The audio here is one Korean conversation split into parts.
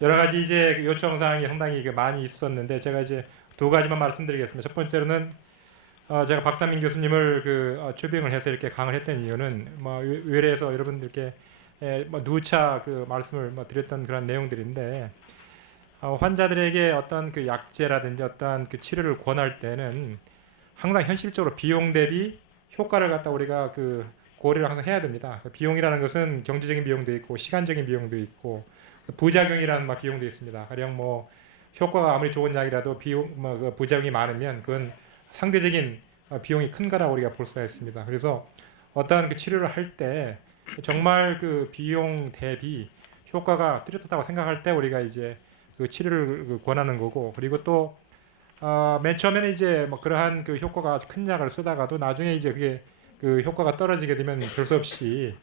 여러 가지 이제 요청 사항이 상당히 많이 있었는데 제가 이제 두 가지만 말씀드리겠습니다. 첫 번째로는 제가 박사민 교수님을 초빙을 해서 이렇게 강의를 했던 이유는 뭐 의뢰해서 여러분들께 뭐 누차 그 말씀을 뭐 드렸던 그런 내용들인데 환자들에게 어떤 그 약제라든지 어떤 그 치료를 권할 때는 항상 현실적으로 비용 대비 효과를 갖다 우리가 그 고려를 항상 해야 됩니다. 그 비용이라는 것은 경제적인 비용도 있고 시간적인 비용도 있고 부작용이라는 막 비용도 있습니다. 가령 뭐 효과가 아무리 좋은 약이라도 비용 그 부작용이 많으면 그건 상대적인 비용이 큰 거라 우리가 볼 수가 있습니다. 그래서 어떠한 그 치료를 할 때 정말 그 비용 대비 효과가 뚜렷하다고 생각할 때 우리가 이제 그 치료를 권하는 거고, 그리고 또 맨 처음에는 이제 뭐 그러한 그 효과가 아주 큰 약을 쓰다가도 나중에 이제 그게 그 효과가 떨어지게 되면 별 수 없이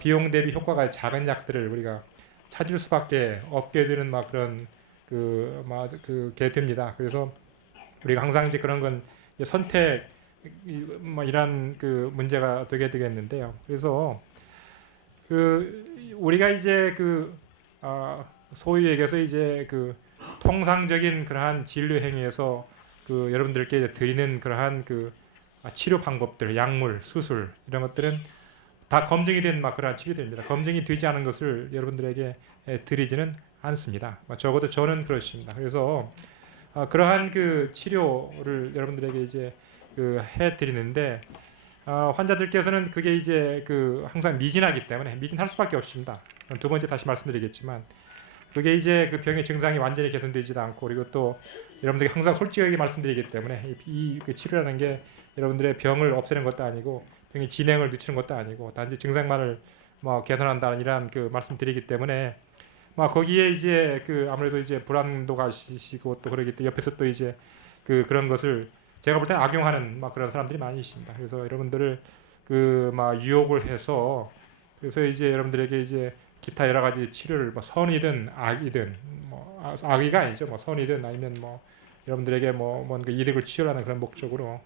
비용 대비 효과가 작은 약들을 우리가 찾을 수밖에 없게 되는 막 그런 그게 됩니다. 그래서 우리가 항상 이제 그런 건 선택 뭐 이런 그 문제가 되게 되겠는데요. 그래서 그 우리가 이제 소위 얘기해서 이제 그 통상적인 그러한 진료 행위에서 그 여러분들께 이제 드리는 그러한 치료 방법들, 약물, 수술 이런 것들은 다 검증이 된 막 그러한 치료들입니다. 검증이 되지 않은 것을 여러분들에게 드리지는 않습니다. 적어도 저는 그렇습니다. 그래서 그러한 그 치료를 여러분들에게 이제 해드리는데 환자들께서는 그게 이제 항상 미진하기 때문에 미진할 수밖에 없습니다. 두 번째 다시 말씀드리겠지만 그게 이제 그 병의 증상이 완전히 개선되지도 않고, 그리고 또 여러분들이 항상 솔직하게 말씀드리기 때문에 그 치료라는 게 여러분들의 병을 없애는 것도 아니고 병의 진행을 늦추는 것도 아니고 단지 증상만을 뭐 개선한다는 이러한 말씀드리기 때문에 거기에 이제 아무래도 이제 불안도가 시고 또 그러기 때문에 옆에서 또 이제 그런 것을 제가 볼 때는 악용하는 그런 사람들이 많이 있습니다. 그래서 여러분들을 유혹을 해서 그래서 이제 여러분들에게 이제 기타 여러 가지 치료를 뭐 선이든 악이든 뭐 악의가 아니죠. 뭐 선이든 아니면 뭐 여러분들에게 뭐 뭔가 이득을 취하라는 그런 목적으로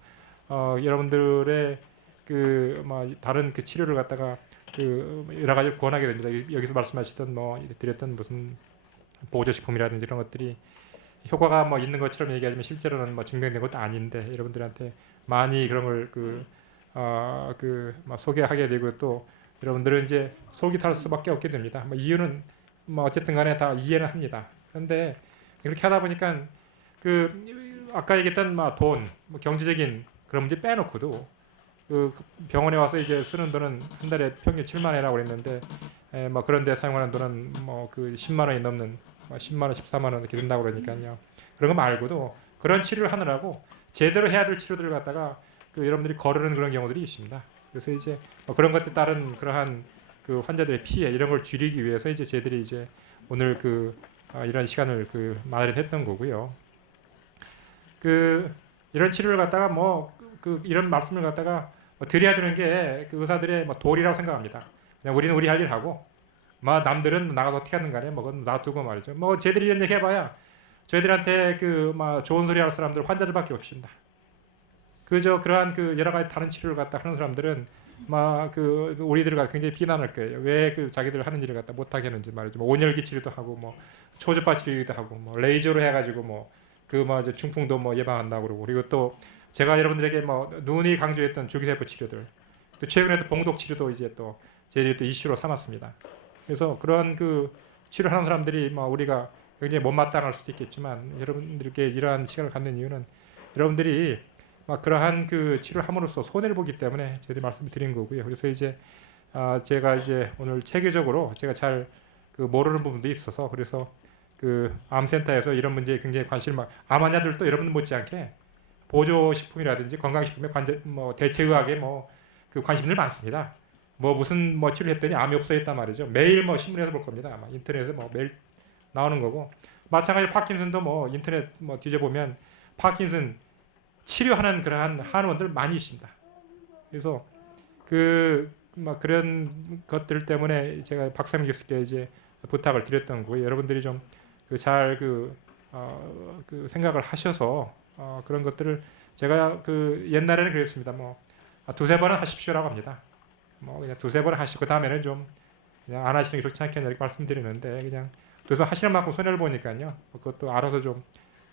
여러분들의 다른 치료를 갖다가 여러 가지 권하게 됩니다. 여기서 말씀하시던 뭐 드렸던 무슨 보조식품이라든지 이런 것들이 효과가 뭐 있는 것처럼 얘기하지만 실제로는 뭐 증명된 것도 아닌데 여러분들한테 많이 그런 걸 소개하게 되고 또 여러분들은 이제 솔깃할 수밖에 없게 됩니다. 뭐 이유는 뭐 어쨌든 간에 다 이해는 합니다. 그런데 그렇게 하다 보니까 아까 얘기했던 돈, 뭐 경제적인 그런 문제 빼놓고도 병원에 와서 이제 쓰는 돈은 한 달에 평균 7만 원이라고 그랬는데 뭐 그런데 사용하는 돈은 뭐 10만 원이 넘는 10만 원, 14만 원 이렇게 된다고 그러니까요. 그런 거 말고도 그런 치료를 하느라고 제대로 해야 될 치료들을 갖다가 여러분들이 거르는 그런 경우들이 있습니다. 그래서 이제 그런 것에 따른 그러한 환자들의 피해 이런 걸 줄이기 위해서 이제 저희들이 이제 오늘 이런 시간을 마련했던 거고요. 이런 치료를 갖다가 이런 말씀을 갖다가 드려야 되는 게 의사들의 도리라고 생각합니다. 그냥 우리는 우리 할 일 하고 남들은 나가서 어떻게 하는 간에 그건 놔두고 말이죠. 쟤들이 이런 얘기 해봐야 저희들한테 좋은 소리 할 사람들 환자들밖에 없습니다. 그저 그러한 여러 가지 다른 치료를 갖다 하는 사람들은 우리들을 굉장히 비난할 거예요. 왜 자기들 하는 일을 갖다 못하게 하는지 말이죠. 온열기 치료도 하고 초저파 치료도 하고 레이저로 해가지고 중풍도 예방한다고 그러고, 그리고 또 제가 여러분들에게 눈이 강조했던 줄기세포 치료들, 또 최근에도 봉독 치료도 이제 또 저희들이 또 이슈로 삼았습니다. 그래서 그런 치료하는 사람들이 우리가 굉장히 못마땅할 수도 있겠지만 여러분들께 이러한 시간을 갖는 이유는 여러분들이 그러한 치료를 함으로써 손해를 보기 때문에 저희들이 말씀을 드린 거고요. 그래서 이제 제가 이제 오늘 체계적으로 제가 잘 모르는 부분도 있어서 그래서 암센터에서 이런 문제에 굉장히 관심을 암 환자들도 여러분 못지않게 보조식품이라든지 건강식품에 대체의학에 관심들 많습니다. 무슨 치료했더니 암이 없어졌단 말이죠. 매일 신문에서 볼 겁니다. 아마 인터넷에 매일 나오는 거고, 마찬가지로 파킨슨도 인터넷 뒤져보면 파킨슨 치료하는 그러한 한의원들 많이 있습니다. 그래서 그런 것들 때문에 제가 박사님 교수께 이제 부탁을 드렸던 거고요. 여러분들이 좀 잘 생각을 하셔서 그런 것들을 제가 옛날에는 그랬습니다. 두세 번은 하십시오라고 합니다. 그냥 두세 번은 하시고 다음에는 좀 그냥 안 하시는 게 좋지 않겠냐 이렇게 말씀드리는데 그냥 그래서 하시는 만큼 손해를 보니까요. 그것도 알아서 좀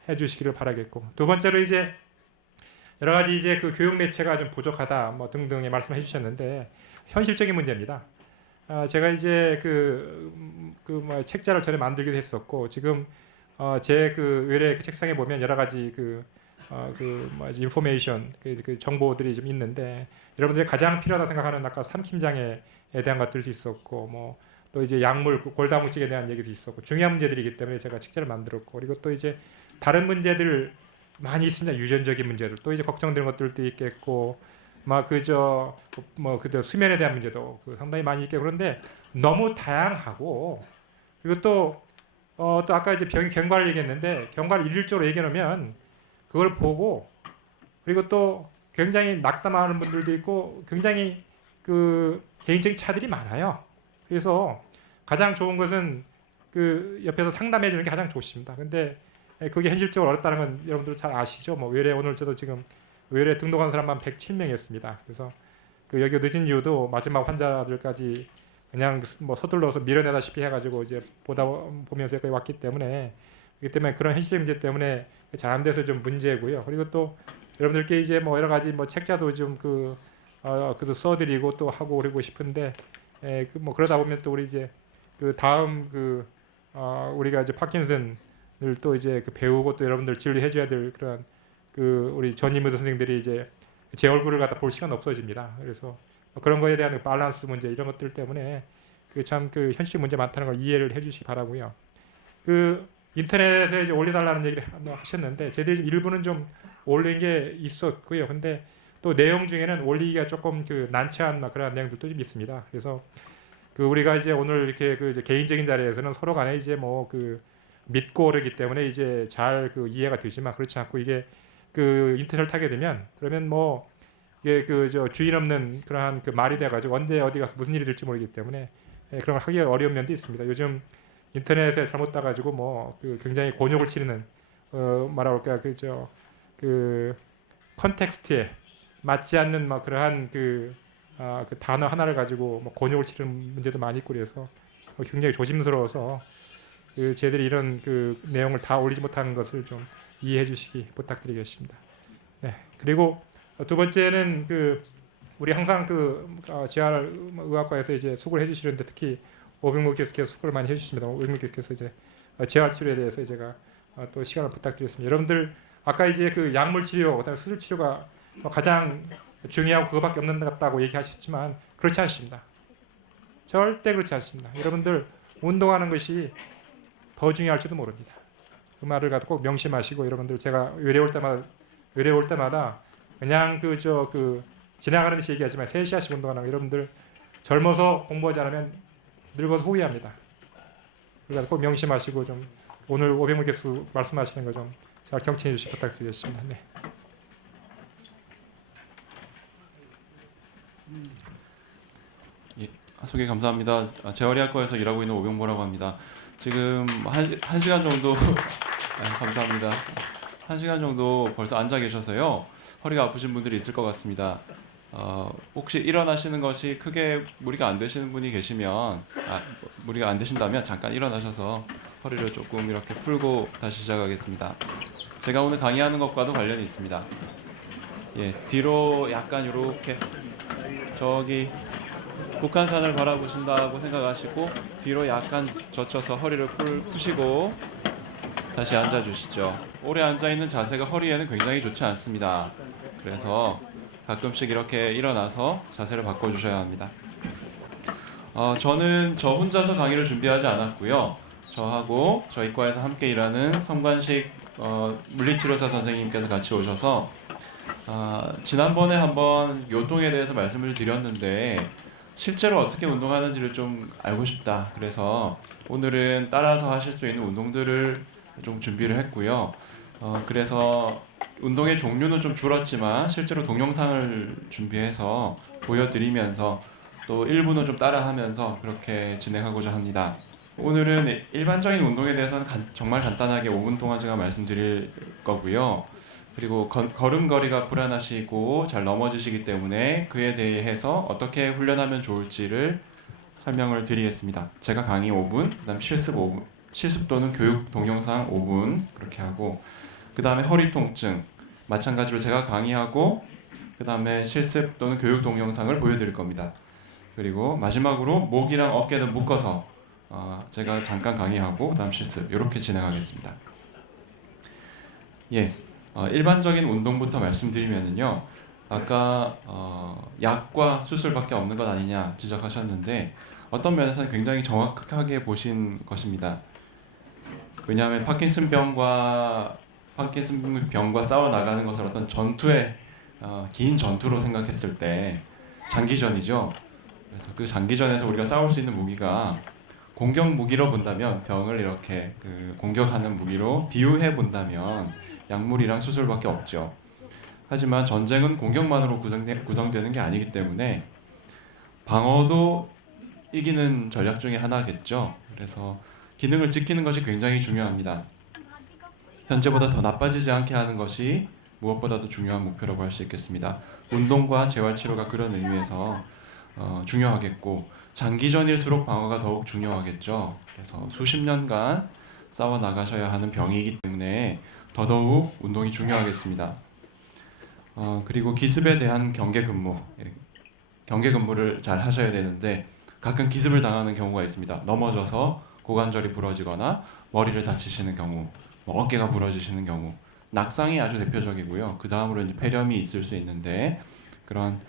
해주시기를 바라겠고, 두 번째로 이제 여러 가지 이제 그 교육 매체가 좀 부족하다 뭐 등등의 말씀해 주셨는데 현실적인 문제입니다. 제가 이제 뭐 책자를 전에 만들기도 했었고, 지금 제 그 외래 그 책상에 보면 여러 가지 뭐 인포메이션 그 정보들이 좀 있는데, 여러분들이 가장 필요하다 생각하는 아까 삼킴장애에 대한 것들도 있었고, 뭐 또 이제 약물 골다공증에 대한 얘기도 있었고, 중요한 문제들이기 때문에 제가 책자를 만들었고, 그리고 또 이제 다른 문제들 많이 있습니다. 유전적인 문제들, 또 이제 걱정되는 것들도 있겠고, 막 그저 뭐 그저 수면에 대한 문제도 상당히 많이 있겠고, 그런데 너무 다양하고, 그리고 또 아까 이제 경과를 얘기했는데, 경과를 일률적으로 얘기해 놓으면 그걸 보고, 그리고 또 굉장히 낙담하는 분들도 있고, 굉장히 그 개인적인 차들이 많아요. 그래서 가장 좋은 것은 그 옆에서 상담해 주는 게 가장 좋습니다. 근데 그게 현실적으로 어렵다는 건 여러분들 잘 아시죠? 뭐 외래, 오늘 저도 지금 외래 등록한 사람만 107명이었습니다. 그래서 그 여기 늦은 이유도 마지막 환자들까지 그냥 뭐 서둘러서 밀어내다시피 해가지고 이제 보면서 여기까지 왔기 때문에, 그렇기 때문에 그런 현실적 문제 때문에 잘 안 돼서 좀 문제고요. 그리고 또 여러분들께 이제 뭐 여러 가지 뭐 책자도 좀 그도 써드리고 또 하고 그러고 싶은데, 뭐 그러다 보면 또 우리 이제 그 다음 우리가 이제 파킨슨을 또 이제 배우고 또 여러분들 진료해줘야 될 그런 우리 전임 의사 선생님들이 이제 제 얼굴을 갖다 볼 시간 없어집니다. 그래서 그런 거에 대한 밸런스 문제 이런 것들 때문에 참 현실 문제 많다는 걸 이해를 해주시기 바라고요. 인터넷에 이제 올려달라는 얘기를 하셨는데, 저희들이 일부는 좀 올린 게 있었고요. 근데 또 내용 중에는 올리기가 조금 난처한 그런 내용들도 좀 있습니다. 그래서 우리가 이제 오늘 이렇게 이제 개인적인 자리에서는 서로 간에 이제 뭐 믿고 그러기 때문에 이제 잘 이해가 되지만, 그렇지 않고 이게 인터넷을 타게 되면, 그러면 뭐 이게 저 주인 없는 그러한 말이 돼가지고 언제 어디 가서 무슨 일이 될지 모르기 때문에 그런 걸 하기 어려운 면도 있습니다. 요즘 인터넷에 잘못 따가지고 뭐 굉장히 곤욕을 치르는 말할까 컨텍스트에 맞지 않는 막 그러한 단어 하나를 가지고 뭐 곤욕을 치르는 문제도 많이 있고, 그래서 굉장히 조심스러워서 저희들이 이런 내용을 다 올리지 못하는 것을 좀 이해해 주시기 부탁드리겠습니다. 네. 그리고 두 번째는 우리 항상 재활의학과에서 이제 수고를 해주시는데, 특히 오병국 교수께서 수고를 많이 해주십니다. 오병국 교수께서 이제 재활 치료에 대해서 제가 또 시간을 부탁드렸습니다. 여러분들 아까 이제 약물 치료, 그다음에 수술 치료가 가장 중요하고 그거밖에 없는 것 같다고 얘기하셨지만 그렇지 않습니다. 절대 그렇지 않습니다. 여러분들 운동하는 것이 더 중요할지도 모릅니다. 그 말을 갖고 꼭 명심하시고, 여러분들 제가 외래 올 때마다 그냥 지나가는 듯이 얘기하지만 3시간씩 운동하는 거, 여러분들 젊어서 공부하지 않으면 늙어서 후회합니다. 그러니까 꼭 명심하시고, 좀 오늘 오병국 교수 말씀하시는 거 좀 잘 경청해 주시기 부탁드리겠습니다. 네. 예, 소개 감사합니다. 재활의학과에서 일하고 있는 오병보라고 합니다. 지금 한 시간 정도 감사합니다. 1시간 정도 벌써 앉아 계셔서요, 허리가 아프신 분들이 있을 것 같습니다. 혹시 일어나시는 것이 크게 무리가 안 되시는 분이 계시면, 무리가 안 되신다면 잠깐 일어나셔서 허리를 조금 이렇게 풀고 다시 시작하겠습니다. 제가 오늘 강의하는 것과도 관련이 있습니다. 예, 뒤로 약간 이렇게 저기 북한산을 바라보신다고 생각하시고 뒤로 약간 젖혀서 허리를 푸시고 다시 앉아주시죠. 오래 앉아있는 자세가 허리에는 굉장히 좋지 않습니다. 그래서 가끔씩 이렇게 일어나서 자세를 바꿔주셔야 합니다. 저는 저 혼자서 강의를 준비하지 않았고요. 저하고 저희 과에서 함께 일하는 성관식 물리치료사 선생님께서 같이 오셔서 지난번에 한번 요통에 대해서 말씀을 드렸는데 실제로 어떻게 운동하는지를 좀 알고 싶다. 그래서 오늘은 따라서 하실 수 있는 운동들을 좀 준비를 했고요. 그래서 운동의 종류는 좀 줄었지만 실제로 동영상을 준비해서 보여드리면서 또 일부는 좀 따라하면서 그렇게 진행하고자 합니다. 오늘은 일반적인 운동에 대해서는 정말 간단하게 5분 동안 제가 말씀드릴 거고요. 그리고 걸음걸이가 불안하시고 잘 넘어지시기 때문에 그에 대해서 어떻게 훈련하면 좋을지를 설명을 드리겠습니다. 제가 강의 5분, 그다음 실습 5분, 실습 또는 교육 동영상 5분 그렇게 하고, 그 다음에 허리 통증 마찬가지로 제가 강의하고 그 다음에 실습 또는 교육 동영상을 보여드릴 겁니다. 그리고 마지막으로 목이랑 어깨를 묶어서 제가 잠깐 강의하고 그 다음 실습 이렇게 진행하겠습니다. 예, 일반적인 운동부터 말씀드리면요, 아까 약과 수술밖에 없는 것 아니냐 지적하셨는데 어떤 면에서는 굉장히 정확하게 보신 것입니다. 왜냐하면 파킨슨병과 싸워 나가는 것을 어떤 전투의 긴 전투로 생각했을 때 장기전이죠. 그래서 그 장기전에서 우리가 싸울 수 있는 무기가 공격 무기로 본다면 병을 이렇게 공격하는 무기로 비유해 본다면 약물이랑 수술밖에 없죠. 하지만 전쟁은 공격만으로 구성되는 게 아니기 때문에 방어도 이기는 전략 중에 하나겠죠. 그래서 기능을 지키는 것이 굉장히 중요합니다. 현재보다 더 나빠지지 않게 하는 것이 무엇보다도 중요한 목표라고 할 수 있겠습니다. 운동과 재활치료가 그런 의미에서 중요하겠고, 장기전일수록 방어가 더욱 중요하겠죠. 그래서 수십 년간 싸워 나가셔야 하는 병이기 때문에 더더욱 운동이 중요하겠습니다. 그리고 기습에 대한 경계 근무를 잘 하셔야 되는데 가끔 기습을 당하는 경우가 있습니다. 넘어져서 고관절이 부러지거나 머리를 다치시는 경우, 어깨가 부러지시는 경우, 낙상이 아주 대표적이고요. 그 다음으로 이제 폐렴이 있을 수 있는데, 그런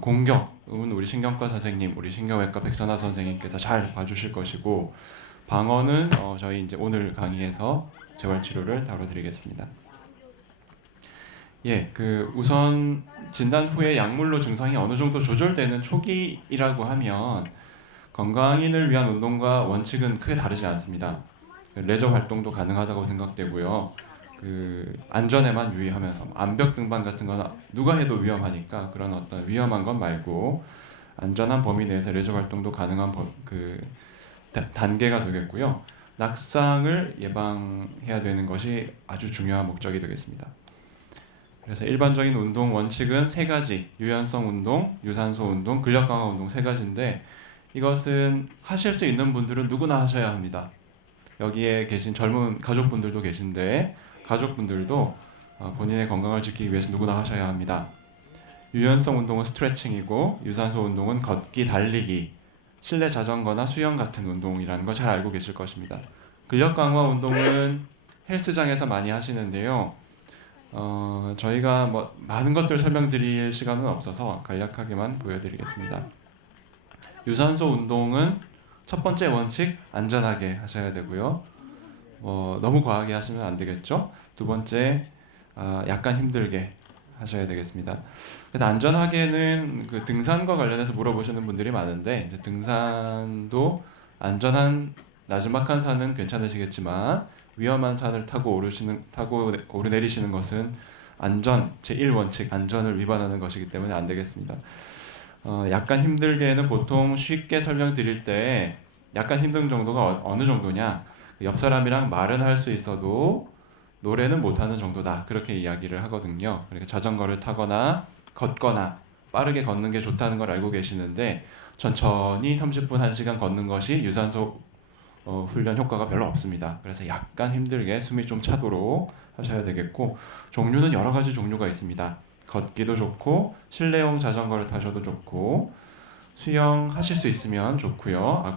공격은 우리 신경과 선생님, 우리 신경외과 백선아 선생님께서 잘 봐주실 것이고, 방어는 저희 이제 오늘 강의에서 재활치료를 다뤄드리겠습니다. 예, 우선 진단 후에 약물로 증상이 어느 정도 조절되는 초기이라고 하면 건강인을 위한 운동과 원칙은 크게 다르지 않습니다. 레저 활동도 가능하다고 생각되고요. 안전에만 유의하면서 암벽 등반 같은 건 누가 해도 위험하니까 그런 어떤 위험한 건 말고 안전한 범위 내에서 레저 활동도 가능한 단계가 되겠고요. 낙상을 예방해야 되는 것이 아주 중요한 목적이 되겠습니다. 그래서 일반적인 운동 원칙은 세 가지, 유연성 운동, 유산소 운동, 근력 강화 운동 세 가지인데, 이것은 하실 수 있는 분들은 누구나 하셔야 합니다. 여기에 계신 젊은 가족분들도 계신데 가족분들도 본인의 건강을 지키기 위해서 누구나 하셔야 합니다. 유연성 운동은 스트레칭이고, 유산소 운동은 걷기, 달리기, 실내 자전거나 수영 같은 운동이라는 거 잘 알고 계실 것입니다. 근력 강화 운동은 헬스장에서 많이 하시는데요. 저희가 많은 것들 설명드릴 시간은 없어서 간략하게만 보여드리겠습니다. 유산소 운동은 첫 번째 원칙, 안전하게 하셔야 되고요. 너무 과하게 하시면 안 되겠죠. 두 번째, 약간 힘들게 하셔야 되겠습니다. 그래서 안전하게는 등산과 관련해서 물어보시는 분들이 많은데, 이제 등산도 안전한 나지막한 산은 괜찮으시겠지만 위험한 산을 타고 오르내리시는 것은 안전 제1원칙 안전을 위반하는 것이기 때문에 안 되겠습니다. 약간 힘들게는 보통 쉽게 설명드릴 때 약간 힘든 정도가 어느 정도냐, 옆 사람이랑 말은 할 수 있어도 노래는 못하는 정도다, 그렇게 이야기를 하거든요. 그러니까 자전거를 타거나 걷거나 빠르게 걷는 게 좋다는 걸 알고 계시는데, 천천히 30분 1시간 걷는 것이 유산소 훈련 효과가 별로 없습니다. 그래서 약간 힘들게 숨이 좀 차도록 하셔야 되겠고, 종류는 여러 가지 종류가 있습니다. 걷기도 좋고, 실내용 자전거를 타셔도 좋고, 수영 하실 수 있으면 좋고요.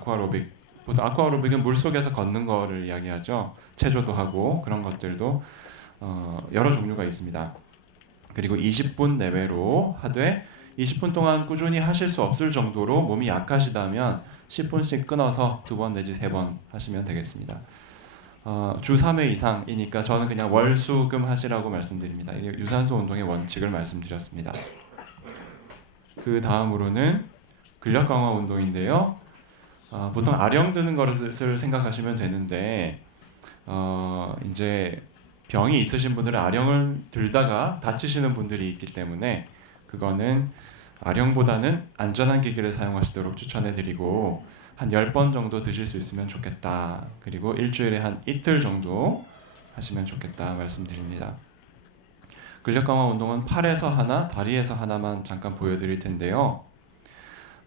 보통 아쿠아로빅은 물속에서 걷는 거를 이야기하죠. 체조도 하고 그런 것들도 여러 종류가 있습니다. 그리고 20분 내외로 하되 20분 동안 꾸준히 하실 수 없을 정도로 몸이 약하시다면 10분씩 끊어서 2번 내지 3번 하시면 되겠습니다. 주 3회 이상이니까 저는 그냥 월, 수, 금 하시라고 말씀드립니다. 이게 유산소 운동의 원칙을 말씀드렸습니다. 그 다음으로는 근력 강화 운동인데요. 보통 아령 드는 것을 생각하시면 되는데, 이제 병이 있으신 분들은 아령을 들다가 다치시는 분들이 있기 때문에 그거는 아령보다는 안전한 기기를 사용하시도록 추천해드리고, 한 10번 정도 드실 수 있으면 좋겠다. 그리고 일주일에 한 이틀 정도 하시면 좋겠다 말씀드립니다. 근력 강화 운동은 팔에서 하나, 다리에서 하나만 잠깐 보여드릴 텐데요.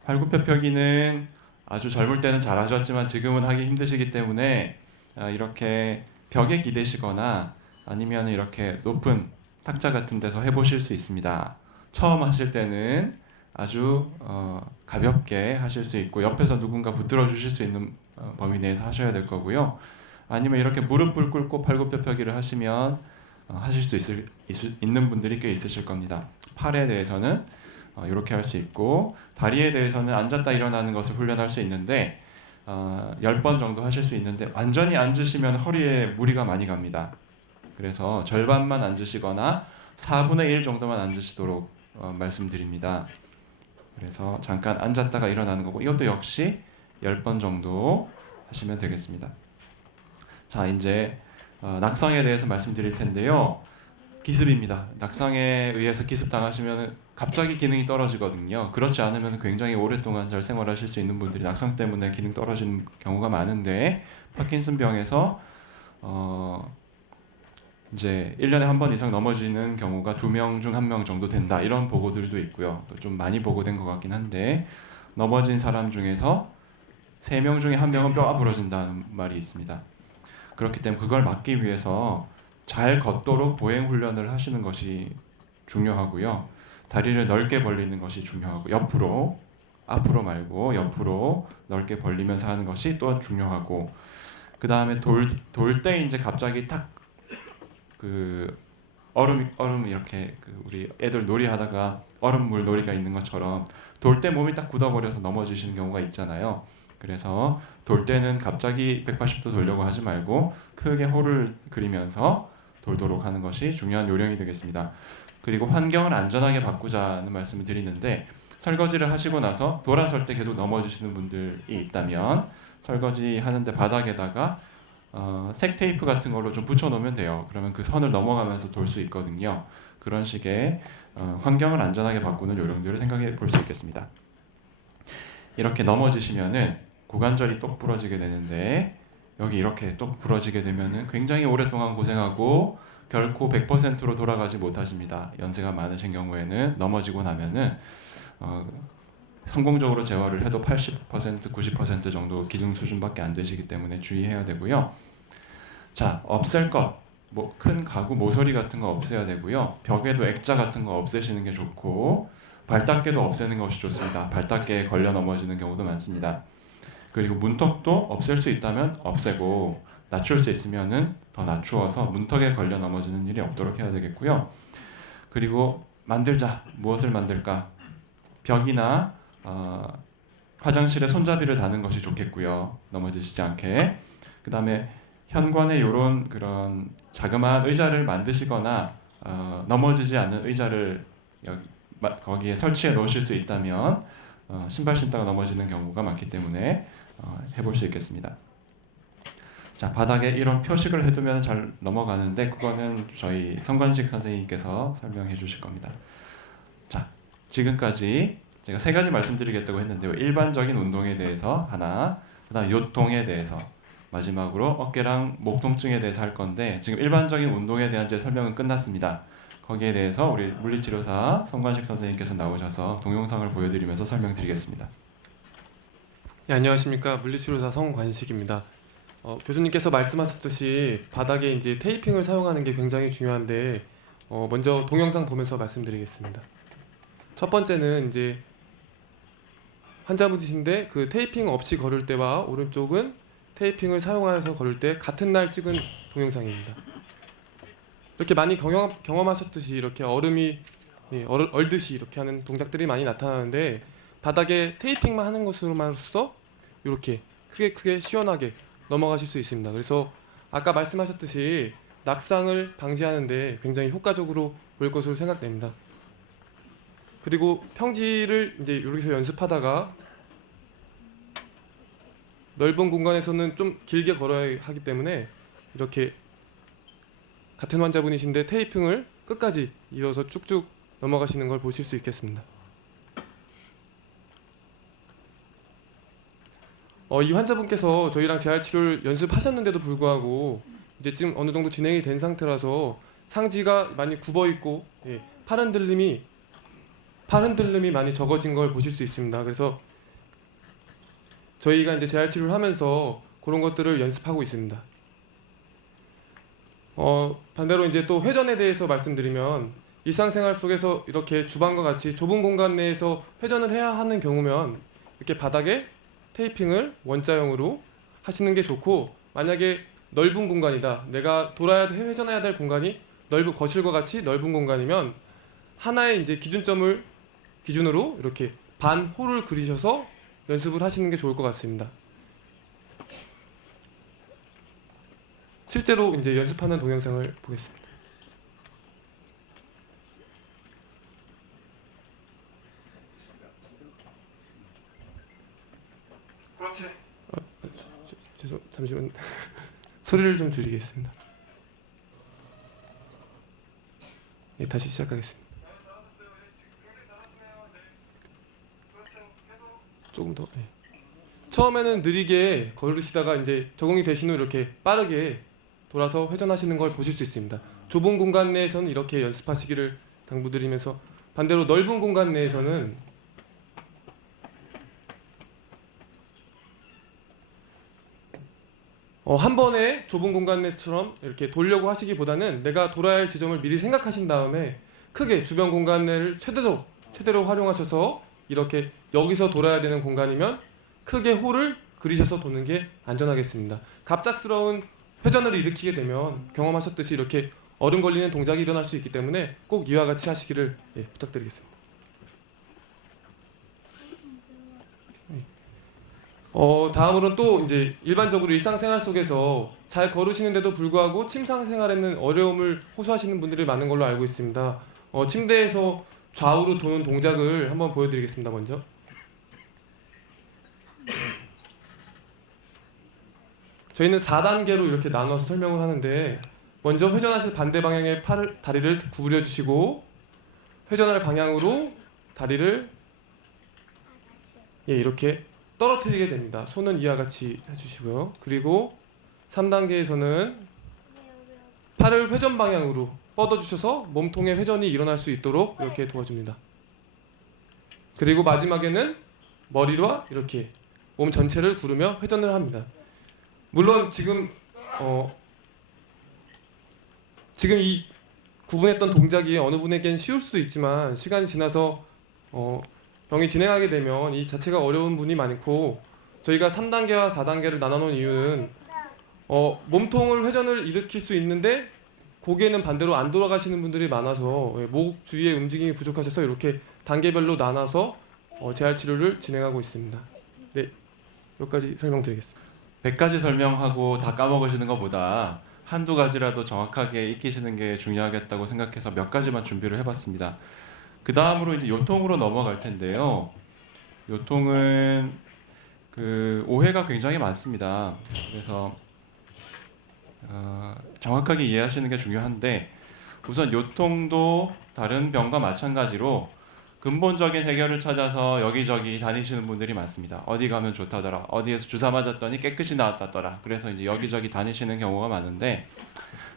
팔굽혀펴기는 아주 젊을 때는 잘 하셨지만 지금은 하기 힘드시기 때문에 이렇게 벽에 기대시거나 아니면 이렇게 높은 탁자 같은 데서 해보실 수 있습니다. 처음 하실 때는 아주 가볍게 하실 수 있고 옆에서 누군가 붙들어 주실 수 있는 범위 내에서 하셔야 될 거고요. 아니면 이렇게 무릎을 꿇고 팔굽혀펴기를 하시면 하실 수 있는 분들이 꽤 있으실 겁니다. 팔에 대해서는 이렇게 할 수 있고 다리에 대해서는 앉았다 일어나는 것을 훈련할 수 있는데 10번 정도 하실 수 있는데 완전히 앉으시면 허리에 무리가 많이 갑니다. 그래서 절반만 앉으시거나 4분의 1 정도만 앉으시도록 말씀드립니다. 그래서 잠깐 앉았다가 일어나는 거고 이것도 역시 10번 정도 하시면 되겠습니다. 자, 이제 낙상에 대해서 말씀드릴 텐데요. 기습입니다. 낙상에 의해서 기습당하시면 갑자기 기능이 떨어지거든요. 그렇지 않으면 굉장히 오랫동안 잘 생활하실 수 있는 분들이 낙상 때문에 기능 떨어지는 경우가 많은데 파킨슨병에서 이제 1년에 한 번 이상 넘어지는 경우가 2명 중 1명 정도 된다. 이런 보고들도 있고요. 또 좀 많이 보고된 것 같긴 한데 넘어진 사람 중에서 3명 중에 1명은 뼈가 부러진다는 말이 있습니다. 그렇기 때문에 그걸 막기 위해서 잘 걷도록 보행 훈련을 하시는 것이 중요하고요. 다리를 넓게 벌리는 것이 중요하고 옆으로 앞으로 말고 옆으로 넓게 벌리면서 하는 것이 또 중요하고 그 다음에 돌 때 이제 갑자기 탁 그 얼음 이렇게 우리 애들 놀이하다가 얼음물 놀이가 있는 것처럼 돌 때 몸이 딱 굳어버려서 넘어지시는 경우가 있잖아요. 그래서 돌 때는 갑자기 180도 돌려고 하지 말고 크게 홀을 그리면서 돌도록 하는 것이 중요한 요령이 되겠습니다. 그리고 환경을 안전하게 바꾸자는 말씀을 드리는데 설거지를 하시고 나서 돌아설 때 계속 넘어지시는 분들이 있다면 설거지 하는데 바닥에다가 색 테이프 같은 걸로 좀 붙여놓으면 돼요. 그러면 그 선을 넘어가면서 돌 수 있거든요. 그런 식의 환경을 안전하게 바꾸는 요령들을 생각해 볼 수 있겠습니다. 이렇게 넘어지시면은 고관절이 똑 부러지게 되는데 여기 이렇게 똑 부러지게 되면은 굉장히 오랫동안 고생하고 결코 100%로 돌아가지 못하십니다. 연세가 많으신 경우에는 넘어지고 나면은 성공적으로 재활을 해도 80%, 90% 정도 기능 수준밖에 안 되시기 때문에 주의해야 되고요. 자, 없앨 것, 뭐 큰 가구, 모서리 같은 거 없애야 되고요. 벽에도 액자 같은 거 없애시는 게 좋고 발닦개도 없애는 것이 좋습니다. 발닦개에 걸려 넘어지는 경우도 많습니다. 그리고 문턱도 없앨 수 있다면 없애고 낮출 수 있으면은 더 낮추어서 문턱에 걸려 넘어지는 일이 없도록 해야 되겠고요. 그리고 만들자, 무엇을 만들까? 벽이나 화장실에 손잡이를 다는 것이 좋겠고요. 넘어지시지 않게. 그 다음에 현관에 이런 그런 자그마한 의자를 만드시거나 넘어지지 않는 의자를 거기에 설치해 놓으실 수 있다면 신발 신다가 넘어지는 경우가 많기 때문에 해볼 수 있겠습니다. 자, 바닥에 이런 표식을 해두면 잘 넘어가는데 그거는 저희 성관식 선생님께서 설명해 주실 겁니다. 자, 지금까지 제가 3가지 말씀드리겠다고 했는데요. 일반적인 운동에 대해서 하나, 그다음 요통에 대해서, 마지막으로 어깨랑 목 통증에 대해서 할 건데 지금 일반적인 운동에 대한 제 설명은 끝났습니다. 거기에 대해서 우리 물리치료사 성관식 선생님께서 나오셔서 동영상을 보여드리면서 설명드리겠습니다. 네, 안녕하십니까. 물리치료사 성관식입니다. 교수님께서 말씀하셨듯이 바닥에 이제 테이핑을 사용하는 게 굉장히 중요한데 먼저 동영상 보면서 말씀드리겠습니다. 첫 번째는 이제 환자분이신데 그 테이핑 없이 걸을 때와 오른쪽은 테이핑을 사용해서 걸을 때 같은 날 찍은 동영상입니다. 이렇게 많이 경험하셨듯이 이렇게 얼음이 얼듯이 이렇게 하는 동작들이 많이 나타나는데 바닥에 테이핑만 하는 것으로만으로써 이렇게 크게 시원하게 넘어가실 수 있습니다. 그래서 아까 말씀하셨듯이 낙상을 방지하는데 굉장히 효과적으로 보일 것으로 생각됩니다. 그리고 평지를 이제 여기서 연습하다가 넓은 공간에서는 좀 길게 걸어야 하기 때문에 이렇게 같은 환자분이신데 테이핑을 끝까지 이어서 쭉쭉 넘어가시는 걸 보실 수 있겠습니다. 이 환자분께서 저희랑 재활치료를 연습하셨는데도 불구하고 이제 지금 어느 정도 진행이 된 상태라서 상지가 많이 굽어 있고 팔 흔들림이 많이 적어진 걸 보실 수 있습니다. 그래서 저희가 이제 재활치료를 하면서 그런 것들을 연습하고 있습니다. 반대로 이제 또 회전에 대해서 말씀드리면 일상생활 속에서 이렇게 주방과 같이 좁은 공간 내에서 회전을 해야 하는 경우면 이렇게 바닥에 테이핑을 원자형으로 하시는 게 좋고, 만약에 넓은 공간이다, 내가 돌아야 회전해야 될 공간이 넓은 거실과 같이 넓은 공간이면 하나의 이제 기준점을 기준으로 이렇게 반 홀을 그리셔서 연습을 하시는 게 좋을 것 같습니다. 실제로 이제 연습하는 동영상을 보겠습니다. 그렇지. 잠시만 소리를 좀 줄이겠습니다. 예, 다시 시작하겠습니다. 조금 더. 예. 처음에는 느리게 걸으시다가 이제 적응이 되신 후 이렇게 빠르게 돌아서 회전하시는 걸 보실 수 있습니다. 좁은 공간 내에서는 이렇게 연습하시기를 당부드리면서, 반대로 넓은 공간 내에서는 한 번에 좁은 공간 내처럼 이렇게 돌려고 하시기보다는 내가 돌아야 할 지점을 미리 생각하신 다음에 크게 주변 공간 내를 최대로 활용하셔서, 이렇게 여기서 돌아야 되는 공간이면 크게 홀을 그리셔서 도는 게 안전하겠습니다. 갑작스러운 회전을 일으키게 되면 경험하셨듯이 이렇게 얼음 걸리는 동작이 일어날 수 있기 때문에 꼭 이와 같이 하시기를 부탁드리겠습니다. 다음으로는 또 이제 일반적으로 일상생활 속에서 잘 걸으시는데도 불구하고 침상 생활에는 어려움을 호소하시는 분들이 많은 걸로 알고 있습니다. 침대에서 좌우로 도는 동작을 한번 보여드리겠습니다. 먼저 저희는 4단계로 이렇게 나눠서 설명을 하는데, 먼저 회전하실 반대 방향의 다리를 구부려 주시고 회전할 방향으로 다리를 이렇게 떨어뜨리게 됩니다. 손은 이와 같이 해주시고요. 그리고 3단계에서는 팔을 회전 방향으로 뻗어주셔서 몸통의 회전이 일어날 수 있도록 이렇게 도와줍니다. 그리고 마지막에는 머리와 이렇게 몸 전체를 구르며 회전을 합니다. 물론 지금 이 구분했던 동작이 어느 분에겐 쉬울 수도 있지만, 시간이 지나서 병이 진행하게 되면 이 자체가 어려운 분이 많고, 저희가 3단계와 4단계를 나눠놓은 이유는 몸통을 회전을 일으킬 수 있는데 고개는 반대로 안 돌아가시는 분들이 많아서 목 주위의 움직임이 부족하셔서 이렇게 단계별로 나눠서 재활 치료를 진행하고 있습니다. 네, 여기까지 설명드리겠습니다. 100가지 설명하고 다 까먹으시는 것보다 한두 가지라도 정확하게 익히시는 게 중요하겠다고 생각해서 몇 가지만 준비를 해봤습니다. 그 다음으로 이제 요통으로 넘어갈 텐데요. 요통은 오해가 굉장히 많습니다. 그래서 정확하게 이해하시는 게 중요한데, 우선 요통도 다른 병과 마찬가지로 근본적인 해결을 찾아서 여기저기 다니시는 분들이 많습니다. 어디 가면 좋다더라, 어디에서 주사 맞았더니 깨끗이 나았다더라. 그래서 이제 여기저기 다니시는 경우가 많은데,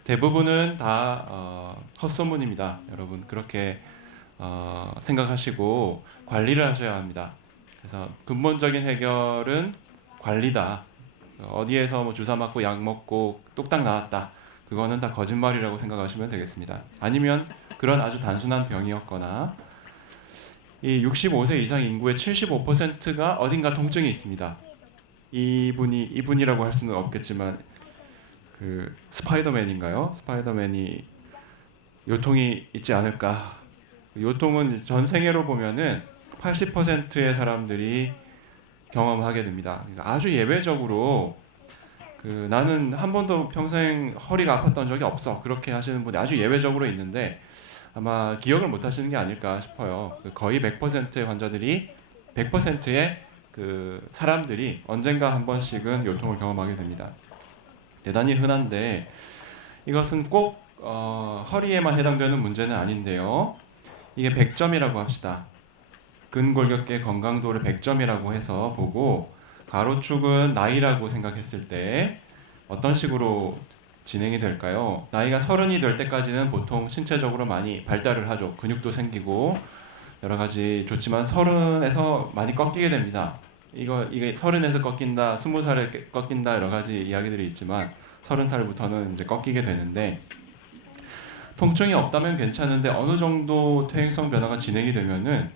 대부분은 다 헛소문입니다. 여러분, 그렇게 생각하시고 관리를 하셔야 합니다. 그래서 근본적인 해결은 관리다. 어디에서 뭐 주사 맞고 약 먹고 뚝딱 나았다, 그거는 다 거짓말이라고 생각하시면 되겠습니다. 아니면 그런 아주 단순한 병이었거나, 이 65세 이상 인구의 75%가 어딘가 통증이 있습니다. 이분이라고 할 수는 없겠지만 스파이더맨인가요? 스파이더맨이 요통이 있지 않을까. 요통은 전 생애로 보면은 80%의 사람들이 경험하게 됩니다. 그러니까 아주 예외적으로 나는 한 번도 평생 허리가 아팠던 적이 없어, 그렇게 하시는 분이 아주 예외적으로 있는데, 아마 기억을 못 하시는 게 아닐까 싶어요. 거의 100%의 환자들이, 100%의 사람들이 언젠가 한 번씩은 요통을 경험하게 됩니다. 대단히 흔한데, 이것은 꼭 허리에만 해당되는 문제는 아닌데요. 이게 100점이라고 합시다. 근골격계 건강도를 100점이라고 해서 보고, 가로축은 나이라고 생각했을 때 어떤 식으로 진행이 될까요? 나이가 30이 될 때까지는 보통 신체적으로 많이 발달을 하죠. 근육도 생기고 여러 가지 좋지만 30에서 많이 꺾이게 됩니다. 이게 30에서 꺾인다, 20살에 꺾인다, 여러 가지 이야기들이 있지만 30살부터는 이제 꺾이게 되는데 통증이 없다면 괜찮은데 어느 정도 퇴행성 변화가 진행이 되면은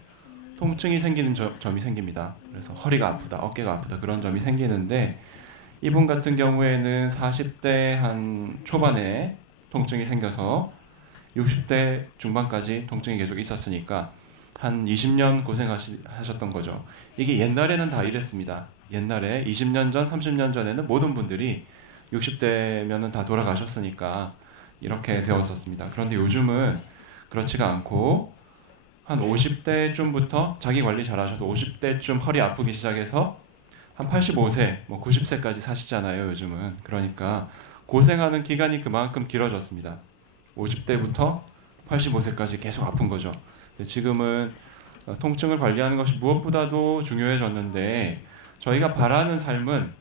통증이 생기는 점이 생깁니다. 그래서 허리가 아프다, 어깨가 아프다 그런 점이 생기는데 이분 같은 경우에는 40대 한 초반에 통증이 생겨서 60대 중반까지 통증이 계속 있었으니까 한 20년 고생하셨던 거죠. 이게 옛날에는 다 이랬습니다. 옛날에 20년 전, 30년 전에는 모든 분들이 60대면은 다 돌아가셨으니까 이렇게 되었었습니다. 그런데 요즘은 그렇지가 않고 한 50대쯤부터 자기 관리 잘 하셔도 50대쯤 허리 아프기 시작해서 한 85세, 뭐 90세까지 사시잖아요, 요즘은. 그러니까 고생하는 기간이 그만큼 길어졌습니다. 50대부터 85세까지 계속 아픈 거죠. 지금은 통증을 관리하는 것이 무엇보다도 중요해졌는데 저희가 바라는 삶은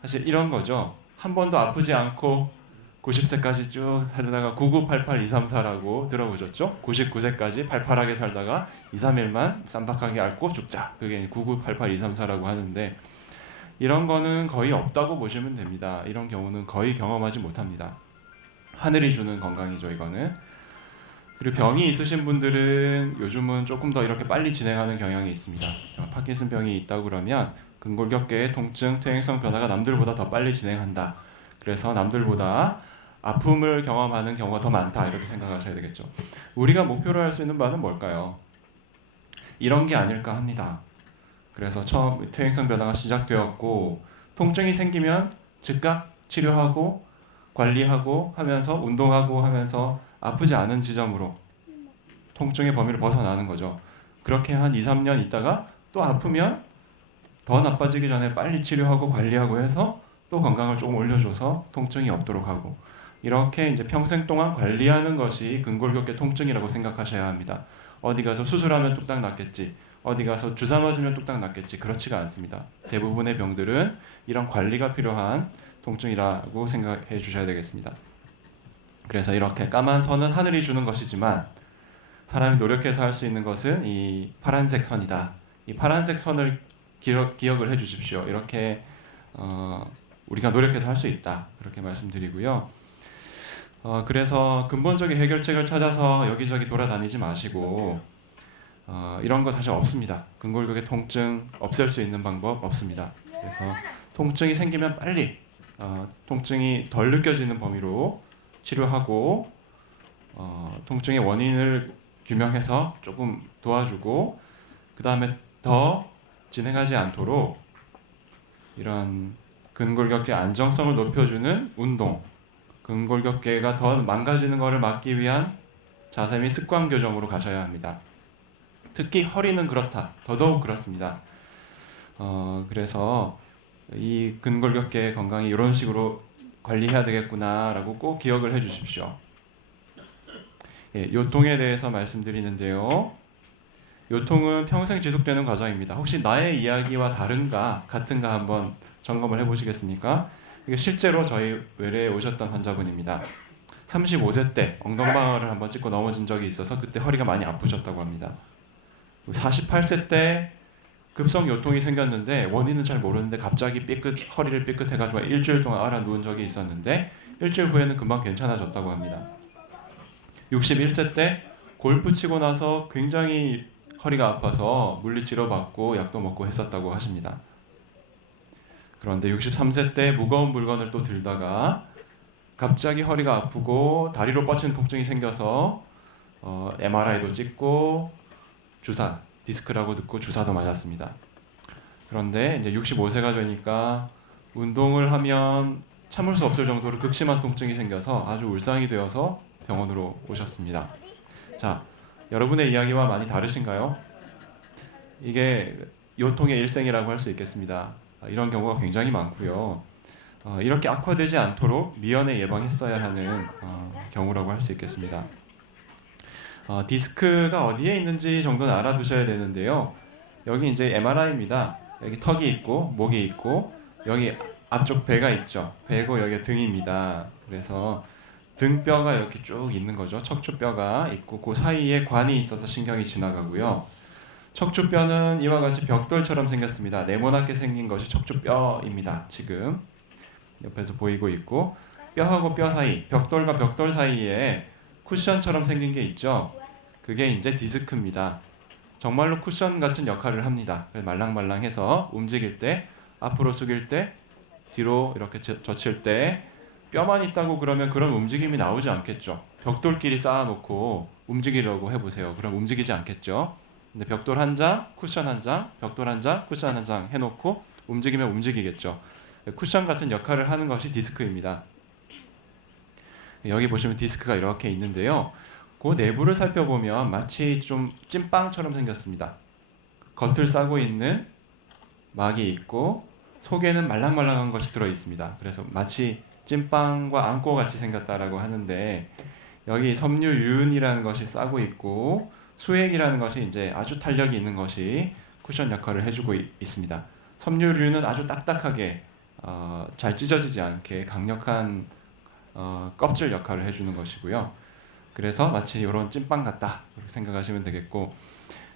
사실 이런 거죠. 한 번도 아프지 않고 90세까지 쭉 살다가 9988234라고 들어보셨죠? 99세까지 팔팔하게 살다가 2, 3일만 쌈박하게 앓고 죽자. 그게 9988234라고 하는데 이런 거는 거의 없다고 보시면 됩니다. 이런 경우는 거의 경험하지 못합니다. 하늘이 주는 건강이죠, 이거는. 그리고 병이 있으신 분들은 요즘은 조금 더 이렇게 빨리 진행하는 경향이 있습니다. 파킨슨 병이 있다고 그러면 근골격계의 통증, 퇴행성 변화가 남들보다 더 빨리 진행한다. 그래서 남들보다 아픔을 경험하는 경우가 더 많다 이렇게 생각하셔야 되겠죠. 우리가 목표로 할 수 있는 바는 뭘까요? 이런 게 아닐까 합니다. 그래서 처음 퇴행성 변화가 시작되었고 통증이 생기면 즉각 치료하고 관리하고 하면서 운동하고 하면서 아프지 않은 지점으로 통증의 범위를 벗어나는 거죠. 그렇게 한 2, 3년 있다가 또 아프면 더 나빠지기 전에 빨리 치료하고 관리하고 해서 또 건강을 조금 올려줘서 통증이 없도록 하고 이렇게 이제 평생 동안 관리하는 것이 근골격계 통증이라고 생각하셔야 합니다. 어디 가서 수술하면 뚝딱 낫겠지. 어디 가서 주사 맞으면 뚝딱 낫겠지. 그렇지가 않습니다. 대부분의 병들은 이런 관리가 필요한 통증이라고 생각해 주셔야 되겠습니다. 그래서 이렇게 까만 선은 하늘이 주는 것이지만 사람이 노력해서 할 수 있는 것은 이 파란색 선이다. 이 파란색 선을 기억을 해 주십시오. 이렇게 우리가 노력해서 할 수 있다. 그렇게 말씀드리고요. 그래서 근본적인 해결책을 찾아서 여기저기 돌아다니지 마시고 이런 거 사실 없습니다. 근골격의 통증 없앨 수 있는 방법 없습니다. 그래서 통증이 생기면 빨리 통증이 덜 느껴지는 범위로 치료하고 통증의 원인을 규명해서 조금 도와주고 그 다음에 더 진행하지 않도록 이런 근골격계 안정성을 높여주는 운동, 근골격계가 더 망가지는 것을 막기 위한 자세 및 습관 교정으로 가셔야 합니다. 특히 허리는 그렇다. 더더욱 그렇습니다. 그래서 이 근골격계 건강이 이런 식으로 관리해야 되겠구나라고 꼭 기억을 해주십시오. 예, 요통에 대해서 말씀드리는데요. 요통은 평생 지속되는 과정입니다. 혹시 나의 이야기와 다른가 같은가 한번 점검을 해보시겠습니까? 이게 실제로 저희 외래에 오셨던 환자분입니다. 35세 때 엉덩방아를 한번 찍고 넘어진 적이 있어서 그때 허리가 많이 아프셨다고 합니다. 48세 때 급성 요통이 생겼는데 원인은 잘 모르는데 갑자기 허리를 삐끗해가지고 일주일 동안 알아 누운 적이 있었는데 일주일 후에는 금방 괜찮아졌다고 합니다. 61세 때 골프 치고 나서 굉장히 허리가 아파서 물리치료 받고 약도 먹고 했었다고 하십니다. 그런데 63세 때 무거운 물건을 또 들다가 갑자기 허리가 아프고 다리로 뻗치는 통증이 생겨서 MRI도 찍고 주사, 디스크라고 듣고 주사도 맞았습니다. 그런데 이제 65세가 되니까 운동을 하면 참을 수 없을 정도로 극심한 통증이 생겨서 아주 울상이 되어서 병원으로 오셨습니다. 자, 여러분의 이야기와 많이 다르신가요? 이게 요통의 일생이라고 할 수 있겠습니다. 이런 경우가 굉장히 많고요. 이렇게 악화되지 않도록 미연에 예방했어야 하는 경우라고 할 수 있겠습니다. 디스크가 어디에 있는지 정도는 알아두셔야 되는데요. 여기 이제 MRI입니다. 여기 턱이 있고 목이 있고 여기 앞쪽 배가 있죠. 배고 여기 등입니다. 그래서 등뼈가 이렇게 쭉 있는 거죠. 척추뼈가 있고 그 사이에 관이 있어서 신경이 지나가고요. 척추뼈는 이와 같이 벽돌처럼 생겼습니다. 네모나게 생긴 것이 척추뼈입니다. 지금 옆에서 보이고 있고, 뼈하고 뼈 사이, 벽돌과 벽돌 사이에 쿠션처럼 생긴 게 있죠. 그게 이제 디스크입니다. 정말로 쿠션 같은 역할을 합니다. 말랑말랑해서 움직일 때, 앞으로 숙일 때, 뒤로 이렇게 젖힐 때 뼈만 있다고 그러면 그런 움직임이 나오지 않겠죠. 벽돌끼리 쌓아놓고 움직이려고 해보세요. 그럼 움직이지 않겠죠. 근데 벽돌 한 장, 쿠션 한 장, 벽돌 한 장, 쿠션 한 장 해놓고 움직이면 움직이겠죠. 쿠션 같은 역할을 하는 것이 디스크입니다. 여기 보시면 디스크가 이렇게 있는데요. 그 내부를 살펴보면 마치 좀 찐빵처럼 생겼습니다. 겉을 싸고 있는 막이 있고 속에는 말랑말랑한 것이 들어 있습니다. 그래서 마치 찐빵과 안고 같이 생겼다라고 하는데, 여기 섬유유연이라는 것이 싸고 있고 수액이라는 것이 이제 아주 탄력이 있는 것이 쿠션 역할을 해주고 있습니다. 섬유유연은 아주 딱딱하게 잘 찢어지지 않게 강력한 껍질 역할을 해주는 것이고요. 그래서 마치 이런 찐빵 같다 이렇게 생각하시면 되겠고,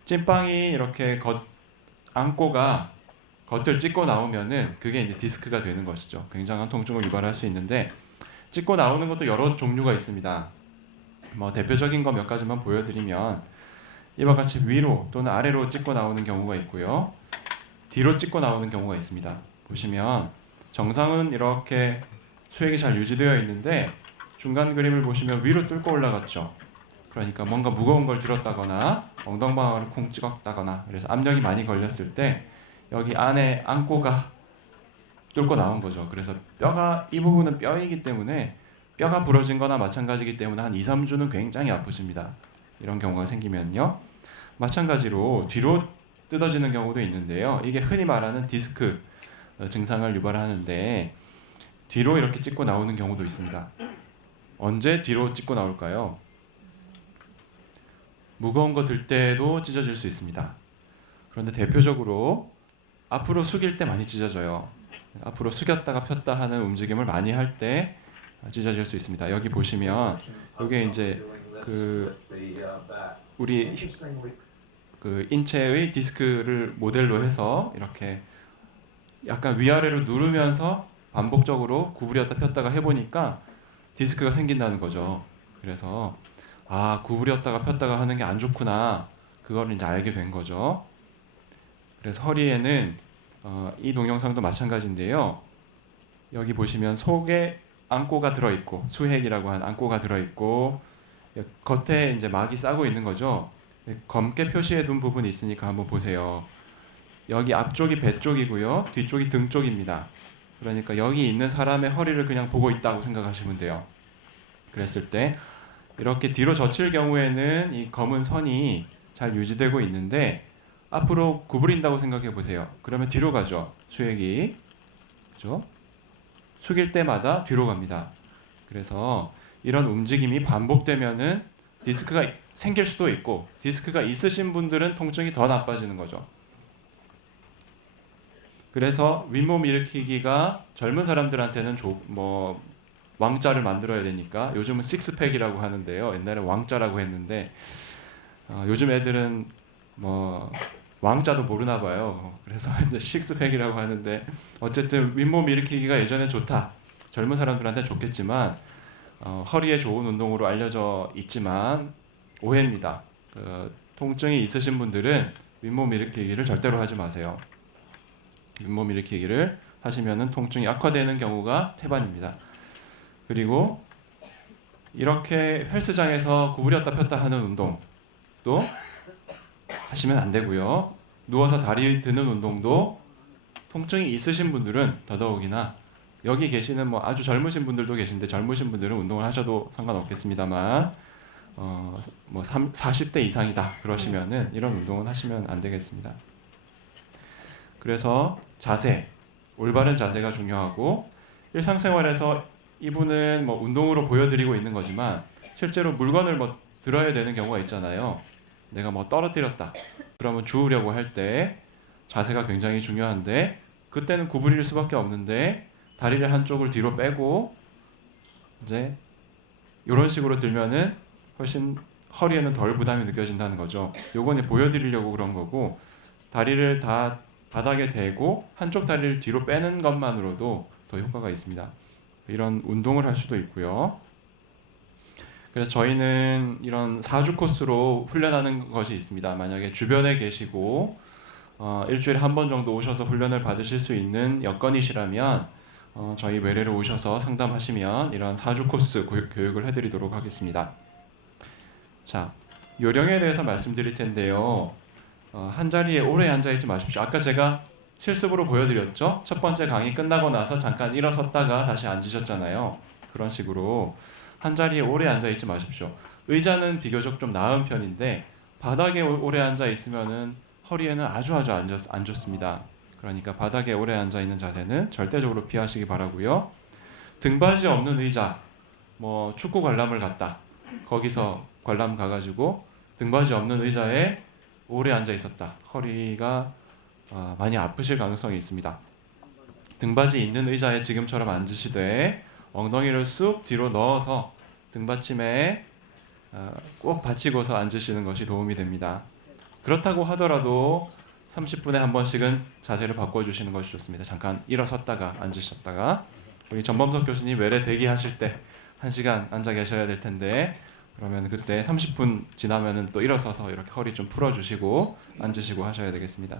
찐빵이 이렇게 안고가 겉을 찢고 나오면은 그게 이제 디스크가 되는 것이죠. 굉장한 통증을 유발할 수 있는데, 찢고 나오는 것도 여러 종류가 있습니다. 뭐 대표적인 거 몇 가지만 보여드리면, 이와 같이 위로 또는 아래로 찢고 나오는 경우가 있고요, 뒤로 찢고 나오는 경우가 있습니다. 보시면 정상은 이렇게 수액이 잘 유지되어 있는데 중간 그림을 보시면 위로 뚫고 올라갔죠. 그러니까 뭔가 무거운 걸 들었다거나 엉덩방아를 쿵 찍었다거나, 그래서 압력이 많이 걸렸을 때 여기 안에 안고가 뚫고 나온 거죠. 그래서 뼈가, 이 부분은 뼈이기 때문에 뼈가 부러진 거나 마찬가지이기 때문에 한 2, 3주는 굉장히 아프십니다. 이런 경우가 생기면요. 마찬가지로 뒤로 뜯어지는 경우도 있는데요. 이게 흔히 말하는 디스크 증상을 유발하는데, 뒤로 이렇게 찢고 나오는 경우도 있습니다. 언제 뒤로 찢고 나올까요? 무거운 거 들 때도 찢어질 수 있습니다. 그런데 대표적으로 앞으로 숙일 때 많이 찢어져요. 앞으로 숙였다가 폈다 하는 움직임을 많이 할 때 찢어질 수 있습니다. 여기 보시면 이게 이제 우리 인체의 디스크를 모델로 해서 이렇게 약간 위아래로 누르면서 반복적으로 구부렸다 폈다가 해보니까 디스크가 생긴다는 거죠. 그래서 구부렸다가 폈다가 하는 게 안 좋구나, 그걸 이제 알게 된 거죠. 그래서 허리에는 이 동영상도 마찬가지인데요. 여기 보시면 속에 안고가 들어있고, 수핵이라고 하는 안고가 들어있고, 겉에 이제 막이 싸고 있는 거죠. 검게 표시해 둔 부분이 있으니까 한번 보세요. 여기 앞쪽이 배 쪽이고요, 뒤쪽이 등 쪽입니다. 그러니까 여기 있는 사람의 허리를 그냥 보고 있다고 생각하시면 돼요. 그랬을 때 이렇게 뒤로 젖힐 경우에는 이 검은 선이 잘 유지되고 있는데, 앞으로 구부린다고 생각해 보세요. 그러면 뒤로 가죠. 수액이, 그렇죠? 숙일 때마다 뒤로 갑니다. 그래서 이런 움직임이 반복되면은 디스크가 생길 수도 있고, 디스크가 있으신 분들은 통증이 더 나빠지는 거죠. 그래서 윗몸 일으키기가 젊은 사람들한테는 왕자를 만들어야 되니까 요즘은 식스팩이라고 하는데요. 옛날에 왕자라고 했는데 요즘 애들은 왕자도 모르나 봐요. 그래서 이제 식스팩이라고 하는데, 어쨌든 윗몸 일으키기가 예전에 좋다, 젊은 사람들한테 좋겠지만 허리에 좋은 운동으로 알려져 있지만 오해입니다. 통증이 있으신 분들은 윗몸 일으키기를 절대로 하지 마세요. 윗몸 일으키기를 하시면은 통증이 악화되는 경우가 태반입니다. 그리고 이렇게 헬스장에서 구부렸다 폈다 하는 운동도 하시면 안 되고요. 누워서 다리 드는 운동도 통증이 있으신 분들은 더더욱이나, 여기 계시는 아주 젊으신 분들도 계신데 젊으신 분들은 운동을 하셔도 상관없겠습니다만 40대 이상이다 그러시면은 이런 운동은 하시면 안 되겠습니다. 그래서 자세, 올바른 자세가 중요하고, 일상생활에서 이분은 운동으로 보여드리고 있는 거지만 실제로 물건을 들어야 되는 경우가 있잖아요. 내가 떨어뜨렸다 그러면 주우려고 할 때 자세가 굉장히 중요한데, 그때는 구부릴 수밖에 없는데 다리를 한쪽을 뒤로 빼고 이제 이런 식으로 들면은 훨씬 허리에는 덜 부담이 느껴진다는 거죠. 요거는 보여드리려고 그런 거고, 다리를 다 바닥에 대고 한쪽 다리를 뒤로 빼는 것만으로도 더 효과가 있습니다. 이런 운동을 할 수도 있고요. 그래서 저희는 이런 4주 코스로 훈련하는 것이 있습니다. 만약에 주변에 계시고 일주일에 한 번 정도 오셔서 훈련을 받으실 수 있는 여건이시라면 저희 외래로 오셔서 상담하시면 이런 4주 코스 교육을 해드리도록 하겠습니다. 자, 요령에 대해서 말씀드릴 텐데요. 한 자리에 오래 앉아있지 마십시오. 아까 제가 실습으로 보여드렸죠. 첫 번째 강의 끝나고 나서 잠깐 일어섰다가 다시 앉으셨잖아요. 그런 식으로 한 자리에 오래 앉아있지 마십시오. 의자는 비교적 좀 나은 편인데 바닥에 오래 앉아있으면은 허리에는 아주 안 좋습니다. 그러니까 바닥에 오래 앉아있는 자세는 절대적으로 피하시기 바라고요. 등받이 없는 의자, 뭐 축구 관람을 갔다. 거기서 관람 가가지고 등받이 없는 의자에 오래 앉아 있었다. 허리가 많이 아프실 가능성이 있습니다. 등받이 있는 의자에 지금처럼 앉으시되 엉덩이를 쑥 뒤로 넣어서 등받침에 꼭 받치고서 앉으시는 것이 도움이 됩니다. 그렇다고 하더라도 30분에 한 번씩은 자세를 바꿔주시는 것이 좋습니다. 잠깐 일어섰다가 앉으셨다가 우리 전범석 교수님 외래 대기하실 때 1시간 앉아 계셔야 될 텐데 그러면 그때 30분 지나면은 또 일어서서 이렇게 허리 좀 풀어주시고 앉으시고 하셔야 되겠습니다.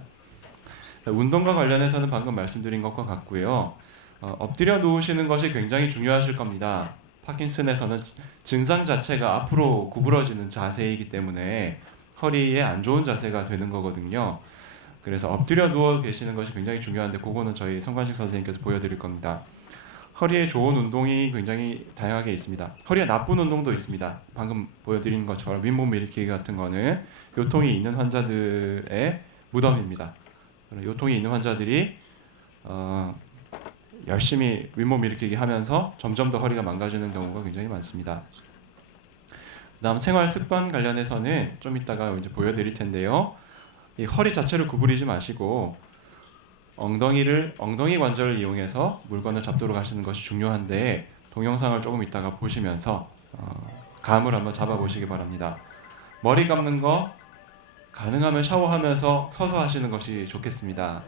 운동과 관련해서는 방금 말씀드린 것과 같고요. 엎드려 누우시는 것이 굉장히 중요하실 겁니다. 파킨슨에서는 증상 자체가 앞으로 구부러지는 자세이기 때문에 허리에 안 좋은 자세가 되는 거거든요. 그래서 엎드려 누워 계시는 것이 굉장히 중요한데 그거는 저희 성관식 선생님께서 보여드릴 겁니다. 허리에 좋은 운동이 굉장히 다양하게 있습니다. 허리에 나쁜 운동도 있습니다. 방금 보여드린 것처럼 윗몸 일으키기 같은 거는 요통이 있는 환자들의 무덤입니다. 요통이 있는 환자들이 열심히 윗몸 일으키기 하면서 점점 더 허리가 망가지는 경우가 굉장히 많습니다. 그다음 생활 습관 관련해서는 좀 이따가 이제 보여드릴 텐데요. 이 허리 자체를 구부리지 마시고 엉덩이 관절을 이용해서 물건을 잡도록 하시는 것이 중요한데 동영상을 조금 이따가 보시면서 감을 한번 잡아보시기 바랍니다. 머리 감는 거 가능하면 샤워하면서 서서 하시는 것이 좋겠습니다.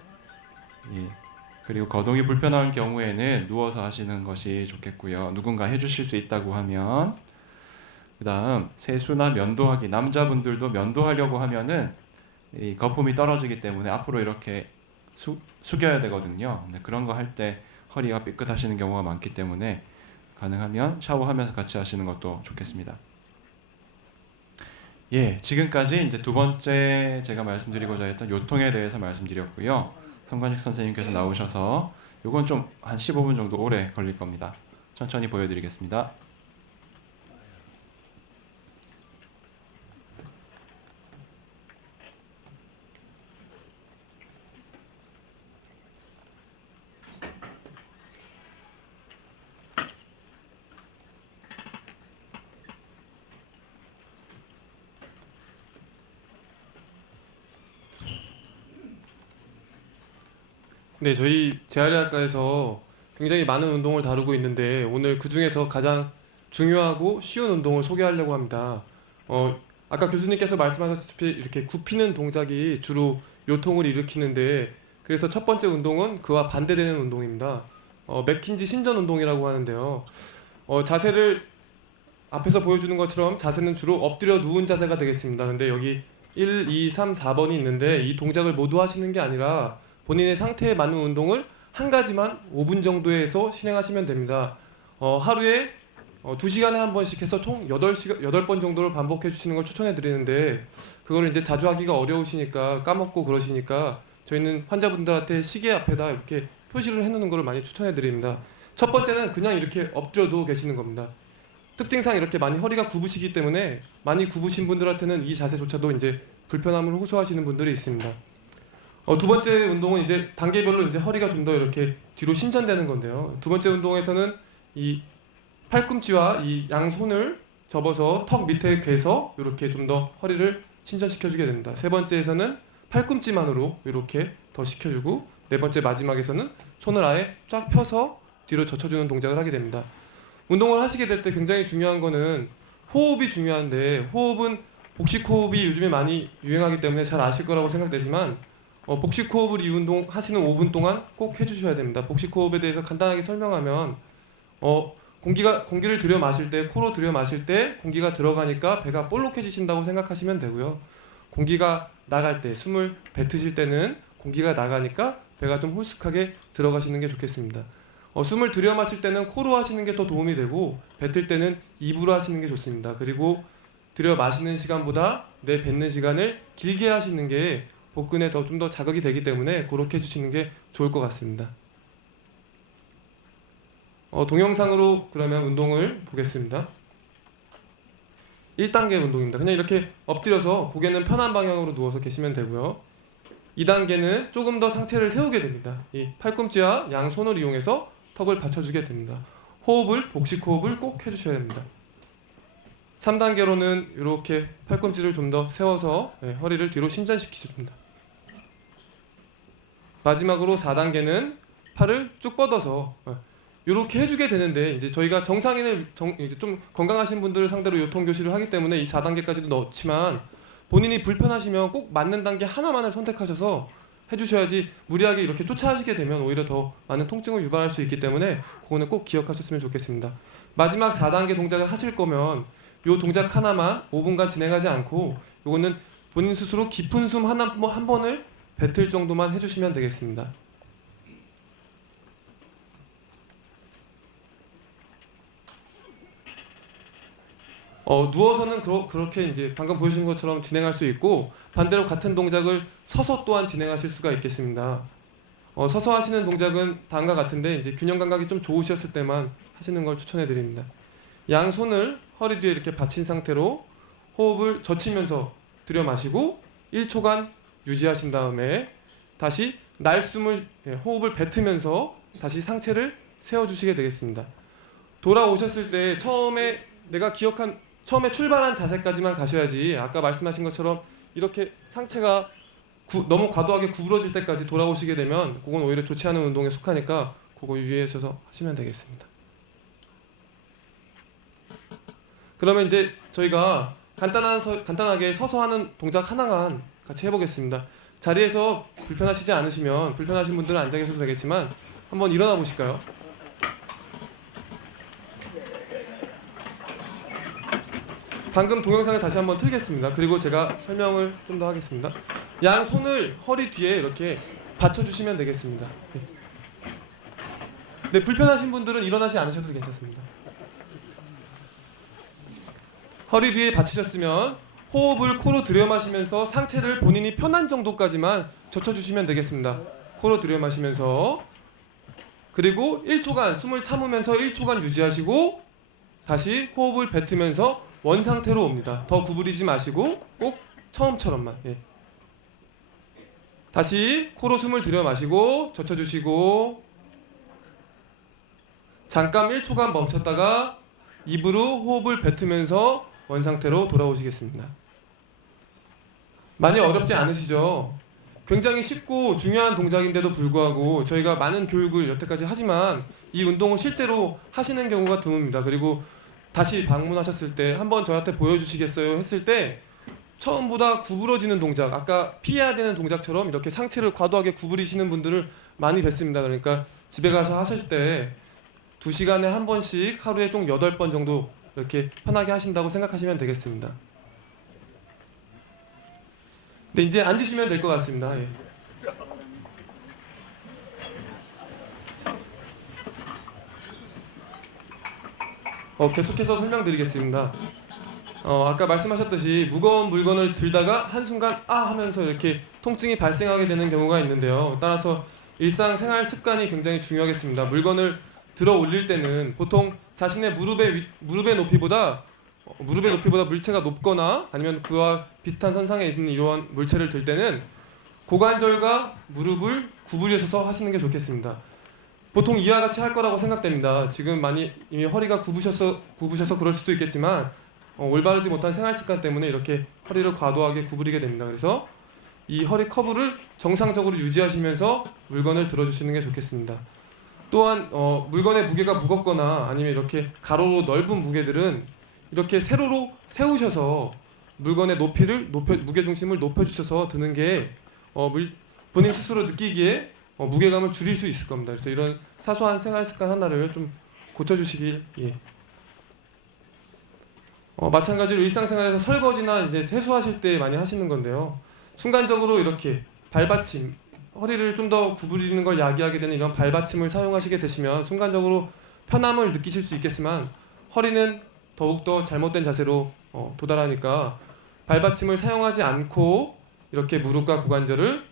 그리고 거동이 불편한 경우에는 누워서 하시는 것이 좋겠고요. 누군가 해주실 수 있다고 하면 그 다음 세수나 면도하기 남자분들도 면도하려고 하면은 이 거품이 떨어지기 때문에 앞으로 이렇게 숙여야 되거든요. 근데 그런 거 할 때 허리가 삐끗하시는 경우가 많기 때문에 가능하면 샤워하면서 같이 하시는 것도 좋겠습니다. 예, 지금까지 이제 두 번째 제가 말씀드리고자 했던 요통에 대해서 말씀드렸고요. 성관식 선생님께서 나오셔서 요건 좀 한 15분 정도 오래 걸릴 겁니다. 천천히 보여드리겠습니다. 네, 저희 재활의학과에서 굉장히 많은 운동을 다루고 있는데 오늘 그 중에서 가장 중요하고 쉬운 운동을 소개하려고 합니다. 아까 교수님께서 말씀하셨다시피 이렇게 굽히는 동작이 주로 요통을 일으키는데 그래서 첫 번째 운동은 그와 반대되는 운동입니다. 맥킨지 신전 운동이라고 하는데요. 자세를 앞에서 보여주는 것처럼 자세는 주로 엎드려 누운 자세가 되겠습니다. 근데 여기 1, 2, 3, 4번이 있는데 이 동작을 모두 하시는 게 아니라 본인의 상태에 맞는 운동을 한 가지만 5분 정도에서 실행하시면 됩니다. 하루에 2시간에 한 번씩 해서 총 8번 정도를 반복해 주시는 걸 추천해 드리는데 그걸 이제 자주 하기가 어려우시니까 까먹고 그러시니까 저희는 환자분들한테 시계 앞에다 이렇게 표시를 해 놓는 걸 많이 추천해 드립니다. 첫 번째는 그냥 이렇게 엎드려 누워 계시는 겁니다. 특징상 이렇게 많이 허리가 굽으시기 때문에 많이 굽으신 분들한테는 이 자세조차도 이제 불편함을 호소하시는 분들이 있습니다. 두 번째 운동은 이제 단계별로 이제 허리가 좀 더 이렇게 뒤로 신전되는 건데요. 두 번째 운동에서는 이 팔꿈치와 이 양손을 접어서 턱 밑에 괴서 이렇게 좀 더 허리를 신전시켜주게 됩니다. 세 번째에서는 팔꿈치만으로 이렇게 더 시켜주고 네 번째 마지막에서는 손을 아예 쫙 펴서 뒤로 젖혀주는 동작을 하게 됩니다. 운동을 하시게 될 때 굉장히 중요한 거는 호흡이 중요한데 호흡은 복식 호흡이 요즘에 많이 유행하기 때문에 잘 아실 거라고 생각되지만 복식 호흡을 이 운동 하시는 5분 동안 꼭 해주셔야 됩니다. 복식 호흡에 대해서 간단하게 설명하면 공기를 들여 마실 때, 코로 들여 마실 때 공기가 들어가니까 배가 볼록해지신다고 생각하시면 되고요. 공기가 나갈 때, 숨을 뱉으실 때는 공기가 나가니까 배가 좀 홀쭉하게 들어가시는 게 좋겠습니다. 숨을 들여 마실 때는 코로 하시는 게 더 도움이 되고, 뱉을 때는 입으로 하시는 게 좋습니다. 그리고 들여 마시는 시간보다 내 뱉는 시간을 길게 하시는 게 복근에 좀 더 자극이 되기 때문에 그렇게 해주시는 게 좋을 것 같습니다. 동영상으로 그러면 운동을 보겠습니다. 1단계 운동입니다. 그냥 이렇게 엎드려서 고개는 편한 방향으로 누워서 계시면 되고요. 2단계는 조금 더 상체를 세우게 됩니다. 이 팔꿈치와 양손을 이용해서 턱을 받쳐주게 됩니다. 복식 호흡을 꼭 해주셔야 됩니다. 3단계로는 이렇게 팔꿈치를 좀 더 세워서 허리를 뒤로伸展시키십니다. 마지막으로 4단계는 팔을 쭉 뻗어서 이렇게 해주게 되는데, 이제 저희가 이제 좀 건강하신 분들을 상대로 요통 교실을 하기 때문에 이 4단계까지도 넣지만, 본인이 불편하시면 꼭 맞는 단계 하나만을 선택하셔서 해주셔야지, 무리하게 이렇게 쫓아하시게 되면 오히려 더 많은 통증을 유발할 수 있기 때문에 그거는 꼭 기억하셨으면 좋겠습니다. 마지막 4단계 동작을 하실 거면 이 동작 하나만 5분간 진행하지 않고, 이거는 본인 스스로 깊은 숨 한 번을 뱉을 정도만 해주시면 되겠습니다. 누워서는 그렇게 이제 방금 보여주신 것처럼 진행할 수 있고, 반대로 같은 동작을 서서 또한 진행하실 수가 있겠습니다. 서서 하시는 동작은 다음과 같은데, 이제 균형 감각이 좀 좋으셨을 때만 하시는 걸 추천해 드립니다. 양손을 허리 뒤에 이렇게 받친 상태로 호흡을 젖히면서 들여 마시고 1초간 유지하신 다음에 다시 날숨을 호흡을 뱉으면서 다시 상체를 세워주시게 되겠습니다. 돌아오셨을 때 처음에 출발한 자세까지만 가셔야지, 아까 말씀하신 것처럼 이렇게 상체가 너무 과도하게 구부러질 때까지 돌아오시게 되면 그건 오히려 좋지 않은 운동에 속하니까 그거 유의하셔서 하시면 되겠습니다. 그러면 이제 저희가 간단하게 서서 하는 동작 하나만 같이 해보겠습니다. 자리에서 불편하시지 않으시면, 불편하신 분들은 앉아 계셔도 되겠지만 한번 일어나 보실까요? 방금 동영상을 다시 한번 틀겠습니다. 그리고 제가 설명을 좀 더 하겠습니다. 양손을 허리 뒤에 이렇게 받쳐주시면 되겠습니다. 네, 불편하신 분들은 일어나지 않으셔도 괜찮습니다. 허리 뒤에 받치셨으면 호흡을 코로 들여 마시면서 상체를 본인이 편한 정도까지만 젖혀주시면 되겠습니다. 코로 들여 마시면서, 그리고 1초간 숨을 참으면서 1초간 유지하시고 다시 호흡을 뱉으면서 원상태로 옵니다. 더 구부리지 마시고 꼭 처음처럼만. 다시 코로 숨을 들여 마시고 젖혀주시고, 잠깐 1초간 멈췄다가 입으로 호흡을 뱉으면서 원상태로 돌아오시겠습니다. 많이 어렵지 않으시죠? 굉장히 쉽고 중요한 동작인데도 불구하고 저희가 많은 교육을 여태까지 하지만 이 운동을 실제로 하시는 경우가 드뭅니다. 그리고 다시 방문하셨을 때 한번 저한테 보여주시겠어요 했을 때 처음보다 구부러지는 동작, 아까 피해야 되는 동작처럼 이렇게 상체를 과도하게 구부리시는 분들을 많이 뵀습니다. 그러니까 집에 가서 하실 때 2시간에 한 번씩 하루에 총 8번 정도 이렇게 편하게 하신다고 생각하시면 되겠습니다. 네, 이제 앉으시면 될 것 같습니다. 계속해서 설명드리겠습니다. 아까 말씀하셨듯이 무거운 물건을 들다가 한순간 하면서 이렇게 통증이 발생하게 되는 경우가 있는데요. 따라서 일상생활 습관이 굉장히 중요하겠습니다. 물건을 들어 올릴 때는 보통 자신의 무릎의 높이보다 물체가 높거나 아니면 그와 비슷한 선상에 있는 이러한 물체를 들 때는 고관절과 무릎을 구부리셔서 하시는 게 좋겠습니다. 보통 이와 같이 할 거라고 생각됩니다. 지금 많이 이미 허리가 굽으셔서 그럴 수도 있겠지만 올바르지 못한 생활 습관 때문에 이렇게 허리를 과도하게 구부리게 됩니다. 그래서 이 허리 커브를 정상적으로 유지하시면서 물건을 들어주시는 게 좋겠습니다. 또한 물건의 무게가 무겁거나 아니면 이렇게 가로로 넓은 무게들은 이렇게 세로로 세우셔서 물건의 무게중심을 높여주셔서 드는 게 본인 스스로 느끼기에 무게감을 줄일 수 있을 겁니다. 그래서 이런 사소한 생활 습관 하나를 좀 고쳐주시길. 예. 마찬가지로 일상생활에서 설거지나 이제 세수하실 때 많이 하시는 건데요. 순간적으로 이렇게 발받침, 허리를 좀 더 구부리는 걸 야기하게 되는 이런 발받침을 사용하시게 되시면 순간적으로 편함을 느끼실 수 있겠지만 허리는 더욱더 잘못된 자세로 도달하니까 발받침을 사용하지 않고 이렇게 무릎과 고관절을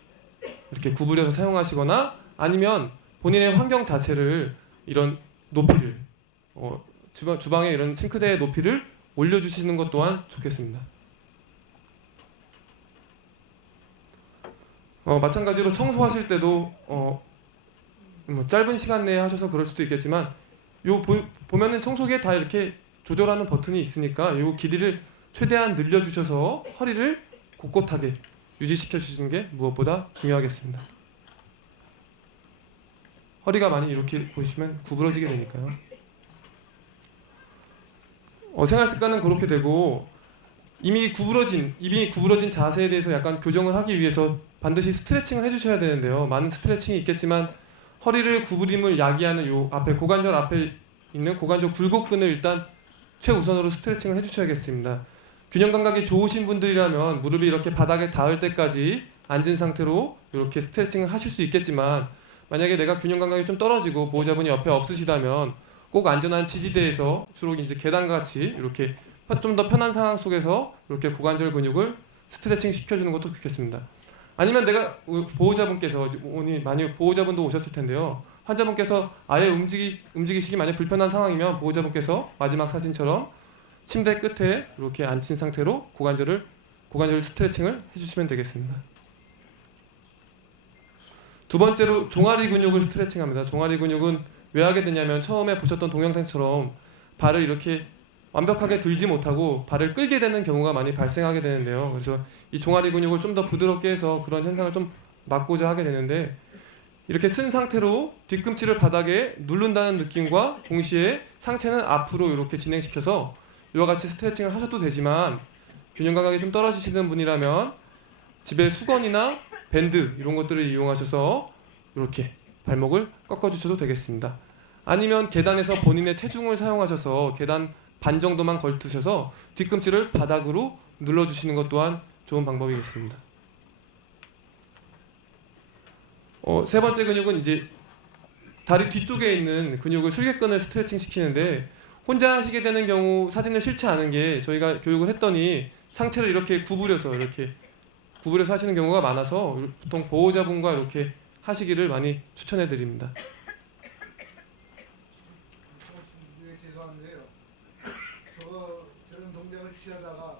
이렇게 구부려서 사용하시거나 아니면 본인의 환경 자체를 이런 높이를 주방의 이런 싱크대의 높이를 올려주시는 것 또한 좋겠습니다. 마찬가지로 청소하실 때도 뭐 짧은 시간 내에 하셔서 그럴 수도 있겠지만 보면은 청소기에 다 이렇게 조절하는 버튼이 있으니까 요 길이를 최대한 늘려주셔서 허리를 곳곳하게 유지시켜 주시는 게 무엇보다 중요하겠습니다. 허리가 많이 이렇게 보시면 구부러지게 되니까요. 생활 습관은 그렇게 되고 이미 구부러진 자세에 대해서 약간 교정을 하기 위해서 반드시 스트레칭을 해주셔야 되는데요. 많은 스트레칭이 있겠지만 허리를 구부림을 야기하는 요 앞에 고관절 앞에 있는 고관절 굴곡근을 일단 최우선으로 스트레칭을 해주셔야겠습니다. 균형 감각이 좋으신 분들이라면 무릎이 이렇게 바닥에 닿을 때까지 앉은 상태로 이렇게 스트레칭을 하실 수 있겠지만 만약에 내가 균형 감각이 좀 떨어지고 보호자분이 옆에 없으시다면 꼭 안전한 지지대에서 주로 이제 계단같이 이렇게 좀 더 편한 상황 속에서 이렇게 고관절 근육을 스트레칭 시켜주는 것도 좋겠습니다. 아니면 내가 보호자분께서 많이 보호자분도 오셨을 텐데요. 환자분께서 아예 움직이시기 많이 불편한 상황이면 보호자분께서 마지막 사진처럼 침대 끝에 이렇게 앉힌 상태로 고관절 스트레칭을 해주시면 되겠습니다. 두 번째로 종아리 근육을 스트레칭합니다. 종아리 근육은 왜 하게 되냐면 처음에 보셨던 동영상처럼 발을 이렇게 완벽하게 들지 못하고 발을 끌게 되는 경우가 많이 발생하게 되는데요. 그래서 이 종아리 근육을 좀 더 부드럽게 해서 그런 현상을 좀 막고자 하게 되는데 이렇게 쓴 상태로 뒤꿈치를 바닥에 누른다는 느낌과 동시에 상체는 앞으로 이렇게 진행시켜서 이와 같이 스트레칭을 하셔도 되지만 균형 감각이 좀 떨어지시는 분이라면 집에 수건이나 밴드 이런 것들을 이용하셔서 이렇게 발목을 꺾어주셔도 되겠습니다. 아니면 계단에서 본인의 체중을 사용하셔서 계단 반 정도만 걸으셔서 뒤꿈치를 바닥으로 눌러주시는 것 또한 좋은 방법이겠습니다. 세 번째 근육은 이제 다리 뒤쪽에 있는 근육을 슬개근을 스트레칭 시키는데 혼자 하시게 되는 경우 사진을 싫지 않은 게 저희가 교육을 했더니 상체를 이렇게 구부려서 하시는 경우가 많아서 보통 보호자분과 이렇게 하시기를 많이 추천해 드립니다. 죄송한데요. 저런 동작을 취하다가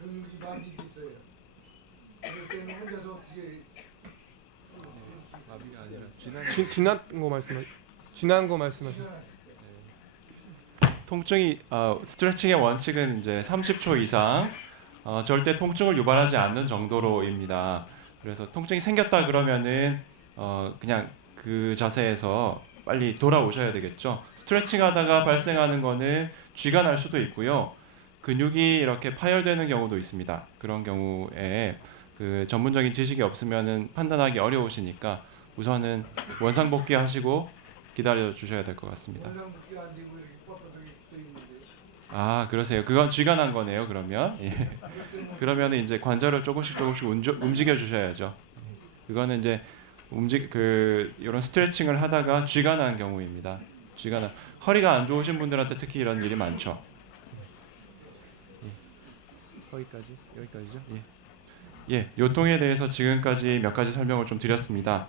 근육이 마비돼 있어요. 그럴 때는 혼자서 어떻게 마비가 아니라 지난 거 말씀하세요. 통증이 스트레칭의 원칙은 이제 30초 이상 절대 통증을 유발하지 않는 정도로입니다. 그래서 통증이 생겼다 그러면은 그냥 그 자세에서 빨리 돌아오셔야 되겠죠. 스트레칭 하다가 발생하는 거는 쥐가 날 수도 있고요. 근육이 이렇게 파열되는 경우도 있습니다. 그런 경우에 그 전문적인 지식이 없으면은 판단하기 어려우시니까 우선은 원상복귀 하시고 기다려 주셔야 될 것 같습니다. 원상복귀가 안 되고 이렇게 뻣뻣하게 붙어 있는데 아, 그러세요. 그건 쥐가 난 거네요. 그러면 그러면 이제 관절을 조금씩 움직여 주셔야죠. 그거는 이제 이런 스트레칭을 하다가 쥐가 난 경우입니다. 허리가 안 좋으신 분들한테 특히 이런 일이 많죠. 여기까지죠. 예, 요통에 대해서 지금까지 몇 가지 설명을 좀 드렸습니다.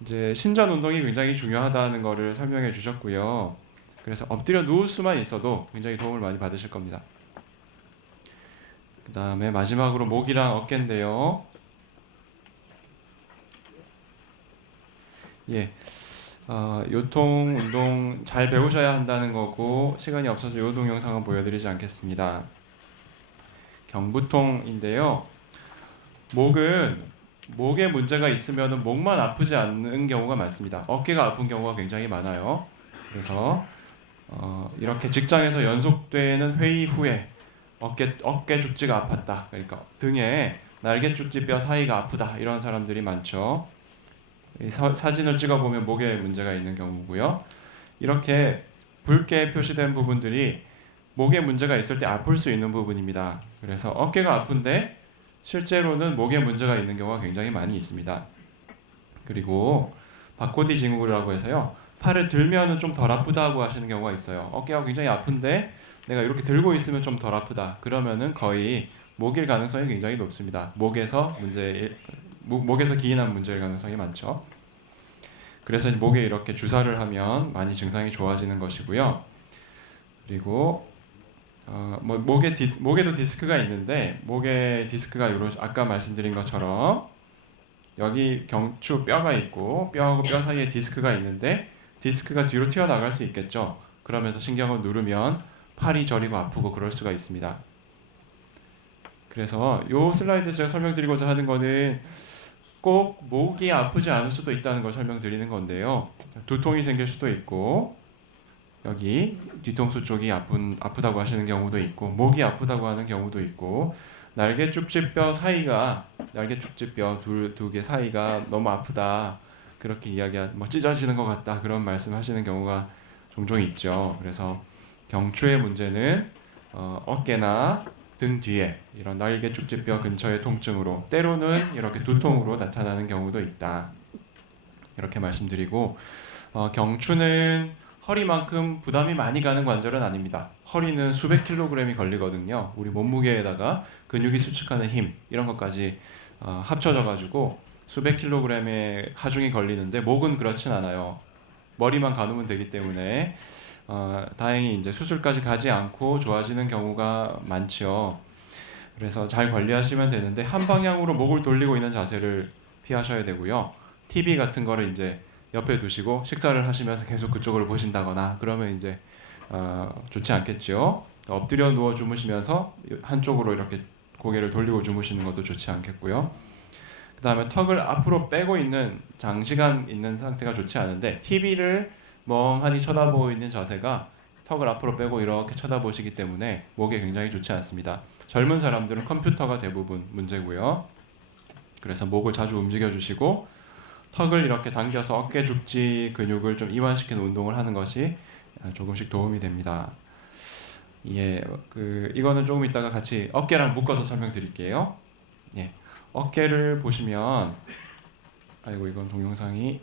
이제 신전 운동이 굉장히 중요하다는 거를 설명해 주셨고요. 그래서 엎드려 누울 수만 있어도 굉장히 도움을 많이 받으실 겁니다. 그 다음에 마지막으로 목이랑 어깨인데요. 예, 요통 운동 잘 배우셔야 한다는 거고 시간이 없어서 요 동영상은 보여드리지 않겠습니다. 경부통인데요. 목에 문제가 있으면 목만 아프지 않는 경우가 많습니다. 어깨가 아픈 경우가 굉장히 많아요. 그래서 이렇게 직장에서 연속되는 회의 후에 어깨 죽지가 아팠다. 그러니까 등에 날개쭉지 뼈 사이가 아프다 이런 사람들이 많죠. 이 사진을 찍어보면 목에 문제가 있는 경우고요. 이렇게 붉게 표시된 부분들이 목에 문제가 있을 때 아플 수 있는 부분입니다. 그래서 어깨가 아픈데 실제로는 목에 문제가 있는 경우가 굉장히 많이 있습니다. 그리고 바코디 징후라고 해서요. 팔을 들면은 좀 덜 아프다고 하시는 경우가 있어요. 어깨가 굉장히 아픈데 내가 이렇게 들고 있으면 좀 덜 아프다. 그러면은 거의 목일 가능성이 굉장히 높습니다. 목에서 기인한 문제일 가능성이 많죠. 그래서 목에 이렇게 주사를 하면 많이 증상이 좋아지는 것이고요. 그리고 목에도 디스크가 있는데 목에 디스크가 아까 말씀드린 것처럼 여기 경추 뼈가 있고 뼈하고 뼈 사이에 디스크가 있는데 디스크가 뒤로 튀어나갈 수 있겠죠. 그러면서 신경을 누르면 팔이 저리고 아프고 그럴 수가 있습니다. 그래서 이 슬라이드 제가 설명드리고자 하는 거는 꼭 목이 아프지 않을 수도 있다는 걸 설명드리는 건데요. 두통이 생길 수도 있고 여기 뒤통수 쪽이 아프다고 하시는 경우도 있고 목이 아프다고 하는 경우도 있고 날개쭉지뼈 사이가 날개쭉지뼈 두 개 사이가 너무 아프다 그렇게 찢어지는 것 같다 그런 말씀하시는 경우가 종종 있죠. 그래서 경추의 문제는 어깨나 등 뒤에 이런 날개쭉지뼈 근처의 통증으로 때로는 이렇게 두통으로 나타나는 경우도 있다 이렇게 말씀드리고 경추는 허리만큼 부담이 많이 가는 관절은 아닙니다. 허리는 수백 킬로그램이 걸리거든요. 우리 몸무게에다가 근육이 수축하는 힘 이런 것까지 합쳐져 가지고 수백 킬로그램의 하중이 걸리는데 목은 그렇진 않아요. 머리만 가누면 되기 때문에 다행히 이제 수술까지 가지 않고 좋아지는 경우가 많죠. 그래서 잘 관리하시면 되는데 한 방향으로 목을 돌리고 있는 자세를 피하셔야 되고요. TV 같은 거를 이제 옆에 두시고 식사를 하시면서 계속 그쪽으로 보신다거나 그러면 이제 좋지 않겠죠. 엎드려 누워 주무시면서 한쪽으로 이렇게 고개를 돌리고 주무시는 것도 좋지 않겠고요. 그 다음에 턱을 앞으로 빼고 있는 장시간 있는 상태가 좋지 않은데 TV를 멍하니 쳐다보고 있는 자세가 턱을 앞으로 빼고 이렇게 쳐다보시기 때문에 목에 굉장히 좋지 않습니다. 젊은 사람들은 컴퓨터가 대부분 문제고요. 그래서 목을 자주 움직여 주시고 턱을 이렇게 당겨서 어깨 죽지 근육을 좀 이완시키는 운동을 하는 것이 조금씩 도움이 됩니다. 예, 이거는 조금 이따가 같이 어깨랑 묶어서 설명드릴게요. 예, 어깨를 보시면 아이고 이건 동영상이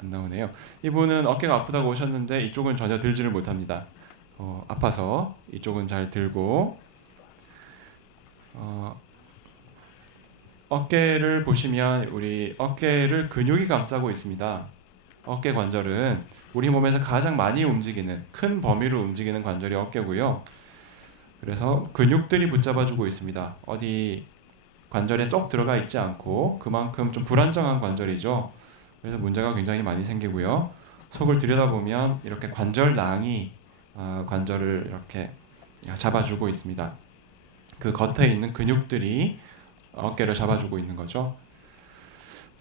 안 나오네요. 이분은 어깨가 아프다고 오셨는데 이쪽은 전혀 들지를 못합니다. 아파서 이쪽은 잘 들고 어깨를 보시면 우리 어깨를 근육이 감싸고 있습니다. 어깨 관절은 우리 몸에서 가장 많이 움직이는 큰 범위로 움직이는 관절이 어깨고요. 그래서 근육들이 붙잡아주고 있습니다. 어디 관절에 쏙 들어가 있지 않고 그만큼 좀 불안정한 관절이죠. 그래서 문제가 굉장히 많이 생기고요. 속을 들여다보면 이렇게 관절낭이 관절을 이렇게 잡아주고 있습니다. 그 겉에 있는 근육들이 어깨를 잡아주고 있는 거죠.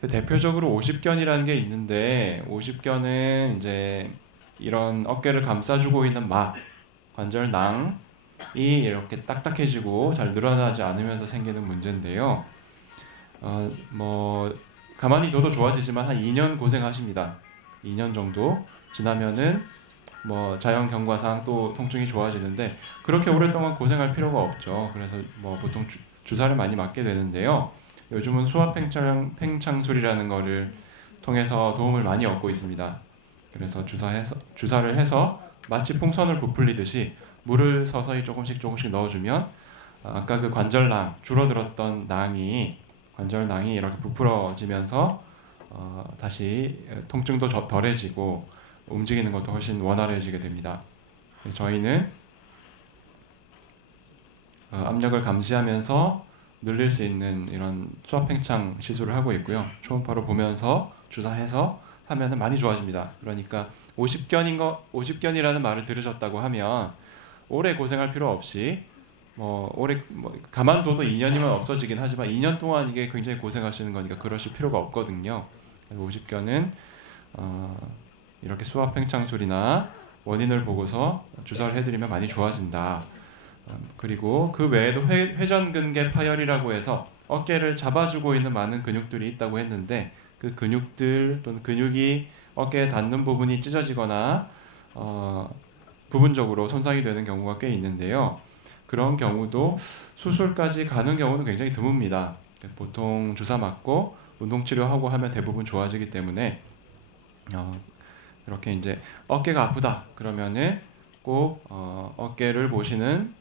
대표적으로 오십견이라는 게 있는데 오십견은 이제 이런 어깨를 감싸주고 있는 관절낭이 이렇게 딱딱해지고 잘 늘어나지 않으면서 생기는 문제인데요. 가만히 둬도 좋아지지만 한 2년 고생하십니다. 2년 정도 지나면은 자연 경과상 또 통증이 좋아지는데 그렇게 오랫동안 고생할 필요가 없죠. 그래서 보통 주사를 많이 맞게 되는데요. 요즘은 수압 팽창술이라는 거를 통해서 도움을 많이 얻고 있습니다. 그래서 주사를 해서 마치 풍선을 부풀리듯이 물을 서서히 조금씩 넣어주면 아까 그 관절낭 관절낭이 이렇게 부풀어지면서 다시 통증도 덜해지고 움직이는 것도 훨씬 원활해지게 됩니다. 저희는 압력을 감지하면서 늘릴 수 있는 이런 수압팽창 시술을 하고 있고요. 초음파로 보면서 주사해서 하면은 많이 좋아집니다. 그러니까 50견이라는 말을 들으셨다고 하면 오래 고생할 필요 없이 가만둬도 2년이면 없어지긴 하지만 2년 동안 이게 굉장히 고생하시는 거니까 그러실 필요가 없거든요. 50견은 이렇게 수압팽창술이나 원인을 보고서 주사를 해드리면 많이 좋아진다. 그리고 그 외에도 회전근개 파열이라고 해서 어깨를 잡아주고 있는 많은 근육들이 있다고 했는데 그 근육들 또는 근육이 어깨에 닿는 부분이 찢어지거나 부분적으로 손상이 되는 경우가 꽤 있는데요. 그런 경우도 수술까지 가는 경우는 굉장히 드뭅니다. 보통 주사 맞고 운동 치료하고 하면 대부분 좋아지기 때문에 이렇게 이제 어깨가 아프다 그러면은 꼭 어깨를 보시는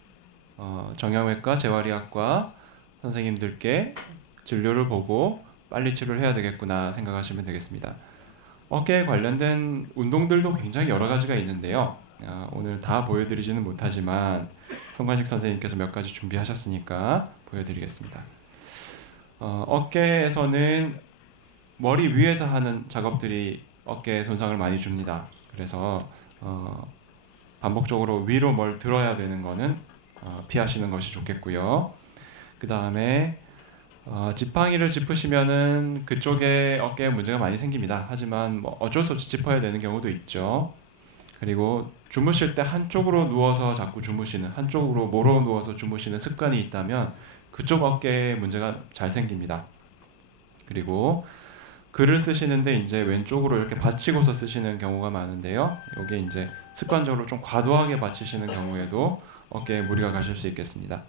정형외과, 재활의학과 선생님들께 진료를 보고 빨리 치료를 해야 되겠구나 생각하시면 되겠습니다. 어깨에 관련된 운동들도 굉장히 여러 가지가 있는데요. 오늘 다 보여드리지는 못하지만 성관식 선생님께서 몇 가지 준비하셨으니까 보여드리겠습니다. 어깨에서는 머리 위에서 하는 작업들이 어깨에 손상을 많이 줍니다. 그래서 반복적으로 위로 뭘 들어야 되는 거는 피하시는 것이 좋겠고요. 그 다음에 지팡이를 짚으시면은 그쪽에 어깨에 문제가 많이 생깁니다. 하지만 뭐 어쩔 수 없이 짚어야 되는 경우도 있죠. 그리고 주무실 때 한쪽으로 누워서 자꾸 주무시는, 한쪽으로 모로 누워서 주무시는 습관이 있다면 그쪽 어깨에 문제가 잘 생깁니다. 그리고 글을 쓰시는데 이제 왼쪽으로 이렇게 받치고서 쓰시는 경우가 많은데요. 이게 이제 습관적으로 좀 과도하게 받치시는 경우에도 어깨에 무리가 가실 수 있겠습니다.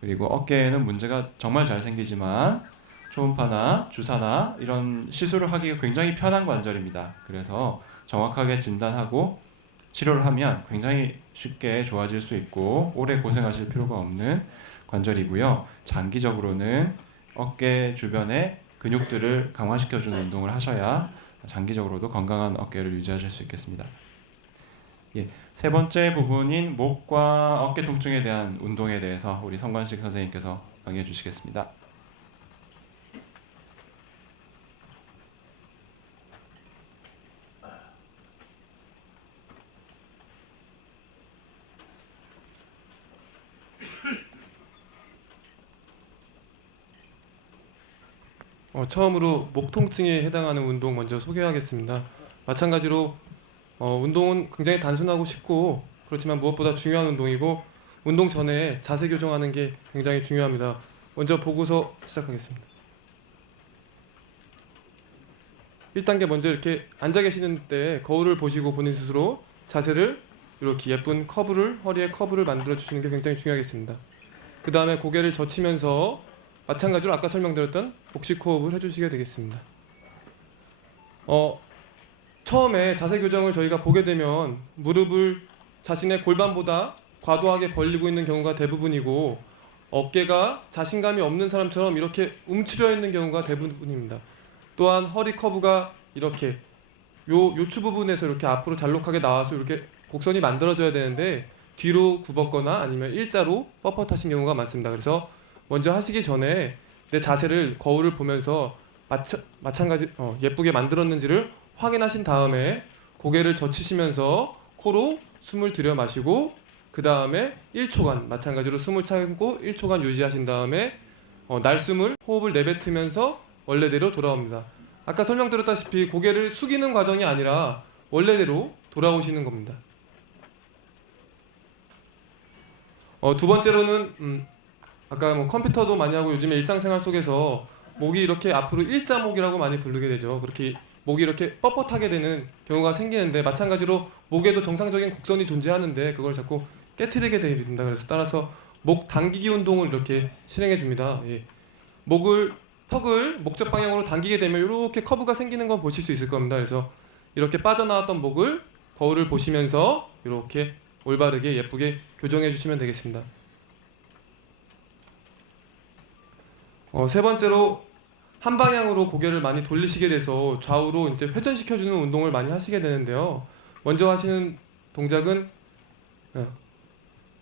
그리고 어깨에는 문제가 정말 잘 생기지만 초음파나 주사나 이런 시술을 하기가 굉장히 편한 관절입니다. 그래서 정확하게 진단하고 치료를 하면 굉장히 쉽게 좋아질 수 있고 오래 고생하실 필요가 없는 관절이고요. 장기적으로는 어깨 주변에 근육들을 강화시켜주는 운동을 하셔야 장기적으로도 건강한 어깨를 유지하실 수 있겠습니다. 세 번째 부분인 목과 어깨 통증에 대한 운동에 대해서 우리 성관식 선생님께서 강의해 주시겠습니다. 처음으로 목 통증에 해당하는 운동 먼저 소개하겠습니다. 마찬가지로 운동은 굉장히 단순하고 쉽고 그렇지만 무엇보다 중요한 운동이고 운동 전에 자세 교정하는 게 굉장히 중요합니다. 먼저 보고서 시작하겠습니다. 1단계 먼저 이렇게 앉아 계시는 때 거울을 보시고 본인 스스로 자세를 이렇게 예쁜 커브를 허리에 커브를 만들어 주시는 게 굉장히 중요하겠습니다. 그 다음에 고개를 젖히면서 마찬가지로 아까 설명드렸던 복식 호흡을 해주시게 되겠습니다. 처음에 자세 교정을 저희가 보게 되면 무릎을 자신의 골반보다 과도하게 벌리고 있는 경우가 대부분이고 어깨가 자신감이 없는 사람처럼 이렇게 움츠려 있는 경우가 대부분입니다. 또한 허리 커브가 이렇게 요추 부분에서 이렇게 앞으로 잘록하게 나와서 이렇게 곡선이 만들어져야 되는데 뒤로 굽었거나 아니면 일자로 뻣뻣하신 경우가 많습니다. 그래서 먼저 하시기 전에 내 자세를 거울을 보면서 마찬가지 예쁘게 만들었는지를 확인하신 다음에 고개를 젖히시면서 코로 숨을 들여 마시고 그 다음에 1초간 마찬가지로 숨을 참고 1초간 유지하신 다음에 날숨을 호흡을 내뱉으면서 원래대로 돌아옵니다. 아까 설명드렸다시피 고개를 숙이는 과정이 아니라 원래대로 돌아오시는 겁니다. 두 번째로는 아까 뭐 컴퓨터도 많이 하고 요즘에 일상생활 속에서 목이 이렇게 앞으로 일자목이라고 많이 부르게 되죠. 그렇게 목이 이렇게 뻣뻣하게 되는 경우가 생기는데 마찬가지로 목에도 정상적인 곡선이 존재하는데 그걸 자꾸 깨트리게 됩니다. 그래서 따라서 목 당기기 운동을 이렇게 실행해 줍니다. 턱을 목적 방향으로 당기게 되면 이렇게 커브가 생기는 건 보실 수 있을 겁니다. 그래서 이렇게 빠져나왔던 목을 거울을 보시면서 이렇게 올바르게 예쁘게 교정해 주시면 되겠습니다. 세 번째로 한 방향으로 고개를 많이 돌리시게 돼서 좌우로 이제 회전시켜주는 운동을 많이 하시게 되는데요. 먼저 하시는 동작은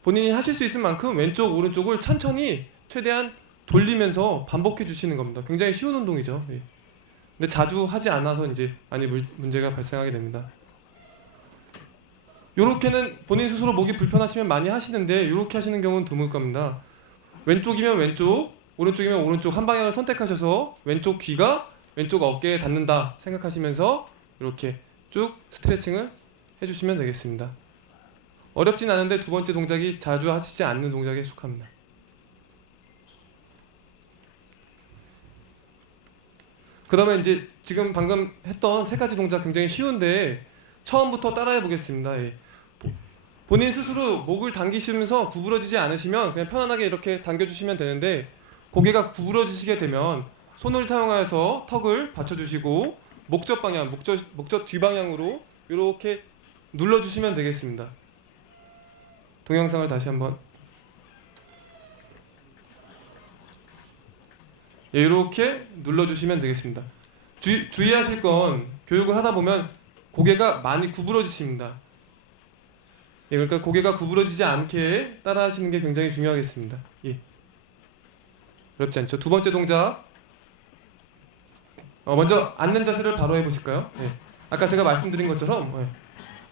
본인이 하실 수 있을 만큼 왼쪽 오른쪽을 천천히 최대한 돌리면서 반복해 주시는 겁니다. 굉장히 쉬운 운동이죠. 근데 자주 하지 않아서 이제 많이 문제가 발생하게 됩니다. 요렇게는 본인 스스로 목이 불편하시면 많이 하시는데 이렇게 하시는 경우는 드물 겁니다. 왼쪽이면 왼쪽, 오른쪽이면 오른쪽 한 방향을 선택하셔서 왼쪽 귀가 왼쪽 어깨에 닿는다 생각하시면서 이렇게 쭉 스트레칭을 해주시면 되겠습니다. 어렵진 않은데 두 번째 동작이 자주 하시지 않는 동작에 속합니다. 그러면 이제 지금 방금 했던 세 가지 동작 굉장히 쉬운데 처음부터 따라해 보겠습니다. 예. 본인 스스로 목을 당기시면서 구부러지지 않으시면 그냥 편안하게 이렇게 당겨주시면 되는데 고개가 구부러지시게 되면 손을 사용하여서 턱을 받쳐주시고 목젖 방향, 목젖 뒷방향으로 이렇게 눌러주시면 되겠습니다. 동영상을 다시 한번. 예, 이렇게 눌러주시면 되겠습니다. 주의하실 건 교육을 하다 보면 고개가 많이 구부러지십니다. 예, 그러니까 고개가 구부러지지 않게 따라하시는 게 굉장히 중요하겠습니다. 예. 어렵지 않죠. 두 번째 동작. 먼저 앉는 자세를 바로 해보실까요? 예. 아까 제가 말씀드린 것처럼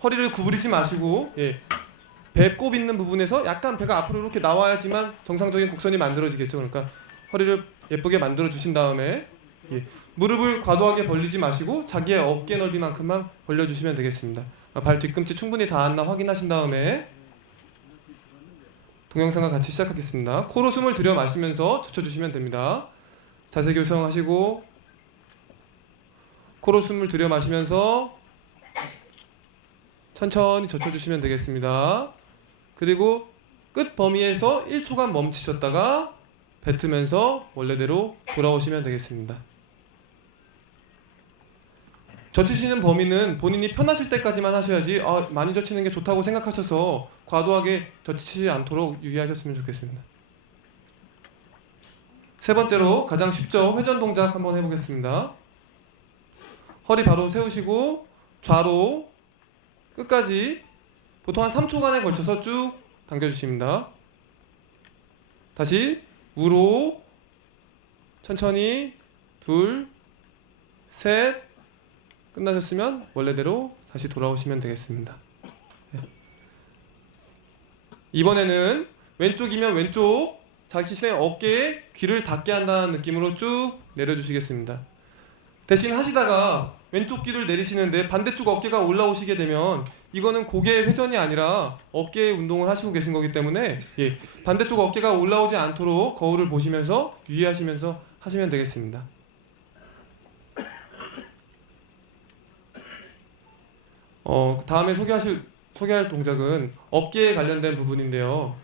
허리를 구부리지 마시고 배꼽 있는 부분에서 약간 배가 앞으로 이렇게 나와야지만 정상적인 곡선이 만들어지겠죠. 그러니까 허리를 예쁘게 만들어 주신 다음에 무릎을 과도하게 벌리지 마시고 자기의 어깨 넓이만큼만 벌려주시면 되겠습니다. 발 뒤꿈치 충분히 닿았나 확인하신 다음에 동영상과 같이 시작하겠습니다. 코로 숨을 들여 마시면서 젖혀주시면 됩니다. 자세 교정하시고 코로 숨을 들여 마시면서 천천히 젖혀주시면 되겠습니다. 그리고 끝 범위에서 1초간 멈추셨다가 뱉으면서 원래대로 돌아오시면 되겠습니다. 젖히시는 범위는 본인이 편하실 때까지만 하셔야지 많이 젖히는 게 좋다고 생각하셔서 과도하게 젖히지 않도록 유의하셨으면 좋겠습니다. 세 번째로 가장 쉽죠. 회전 동작 한번 해보겠습니다. 허리 바로 세우시고 좌로 끝까지 보통 한 3초간에 걸쳐서 쭉 당겨주십니다. 다시 우로 천천히 둘, 셋 끝나셨으면 원래대로 다시 돌아오시면 되겠습니다. 이번에는 왼쪽이면 왼쪽 자기 자신의 어깨에 귀를 닿게 한다는 느낌으로 쭉 내려주시겠습니다. 대신 하시다가 왼쪽 귀를 내리시는데 반대쪽 어깨가 올라오시게 되면 이거는 고개의 회전이 아니라 어깨의 운동을 하시고 계신 거기 때문에 반대쪽 어깨가 올라오지 않도록 거울을 보시면서 유의하시면서 하시면 되겠습니다. 다음에 소개할 동작은 어깨에 관련된 부분인데요.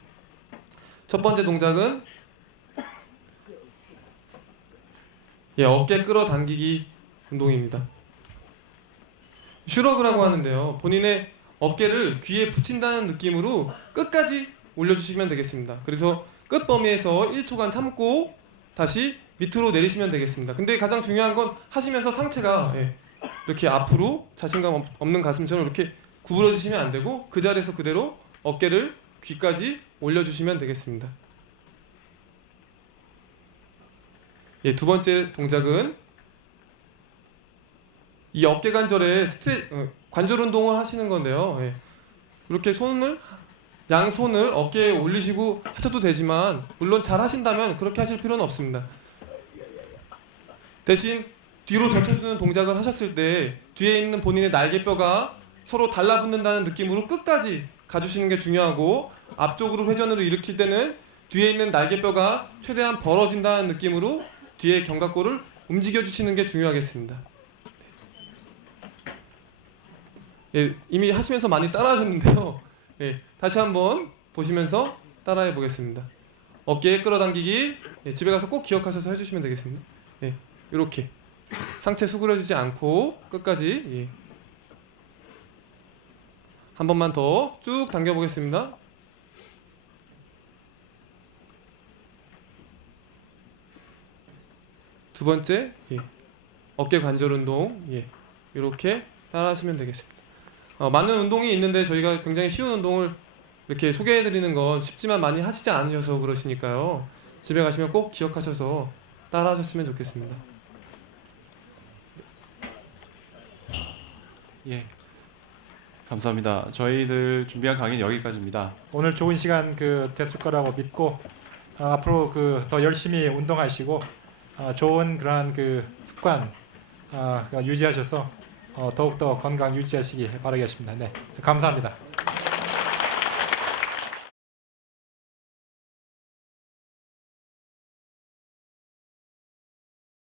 첫 번째 동작은 어깨 끌어당기기 운동입니다. 슈러그라고 하는데요. 본인의 어깨를 귀에 붙인다는 느낌으로 끝까지 올려주시면 되겠습니다. 그래서 끝 범위에서 1초간 참고 다시 밑으로 내리시면 되겠습니다. 근데 가장 중요한 건 하시면서 상체가 이렇게 앞으로 자신감 없는 가슴처럼 이렇게 구부러지시면 안 되고 그 자리에서 그대로 어깨를 귀까지 올려주시면 되겠습니다. 두 번째 동작은 이 어깨 관절에 관절 운동을 하시는 건데요. 이렇게 양손을 어깨에 올리시고 하셔도 되지만 물론 잘 하신다면 그렇게 하실 필요는 없습니다. 대신 뒤로 젖혀주는 동작을 하셨을 때 뒤에 있는 본인의 날개뼈가 서로 달라붙는다는 느낌으로 끝까지 가주시는 게 중요하고 앞쪽으로 회전으로 일으킬 때는 뒤에 있는 날개뼈가 최대한 벌어진다는 느낌으로 뒤에 견갑골을 움직여주시는 게 중요하겠습니다. 이미 하시면서 많이 따라하셨는데요. 다시 한번 보시면서 따라해 보겠습니다. 어깨 끌어당기기 집에 가서 꼭 기억하셔서 해주시면 되겠습니다. 이렇게 상체 수그러지지 않고 끝까지 한 번만 더 쭉 당겨 보겠습니다. 두 번째 어깨 관절 운동 이렇게 따라하시면 되겠습니다. 많은 운동이 있는데 저희가 굉장히 쉬운 운동을 이렇게 소개해드리는 건 쉽지만 많이 하시지 않으셔서 그러시니까요. 집에 가시면 꼭 기억하셔서 따라하셨으면 좋겠습니다. 감사합니다. 저희들 준비한 강의는 여기까지입니다. 오늘 좋은 시간 됐을 거라고 믿고 앞으로 더 열심히 운동하시고 좋은 그러한 습관 유지하셔서 더욱더 건강 유지하시기 바라겠습니다. 네, 감사합니다.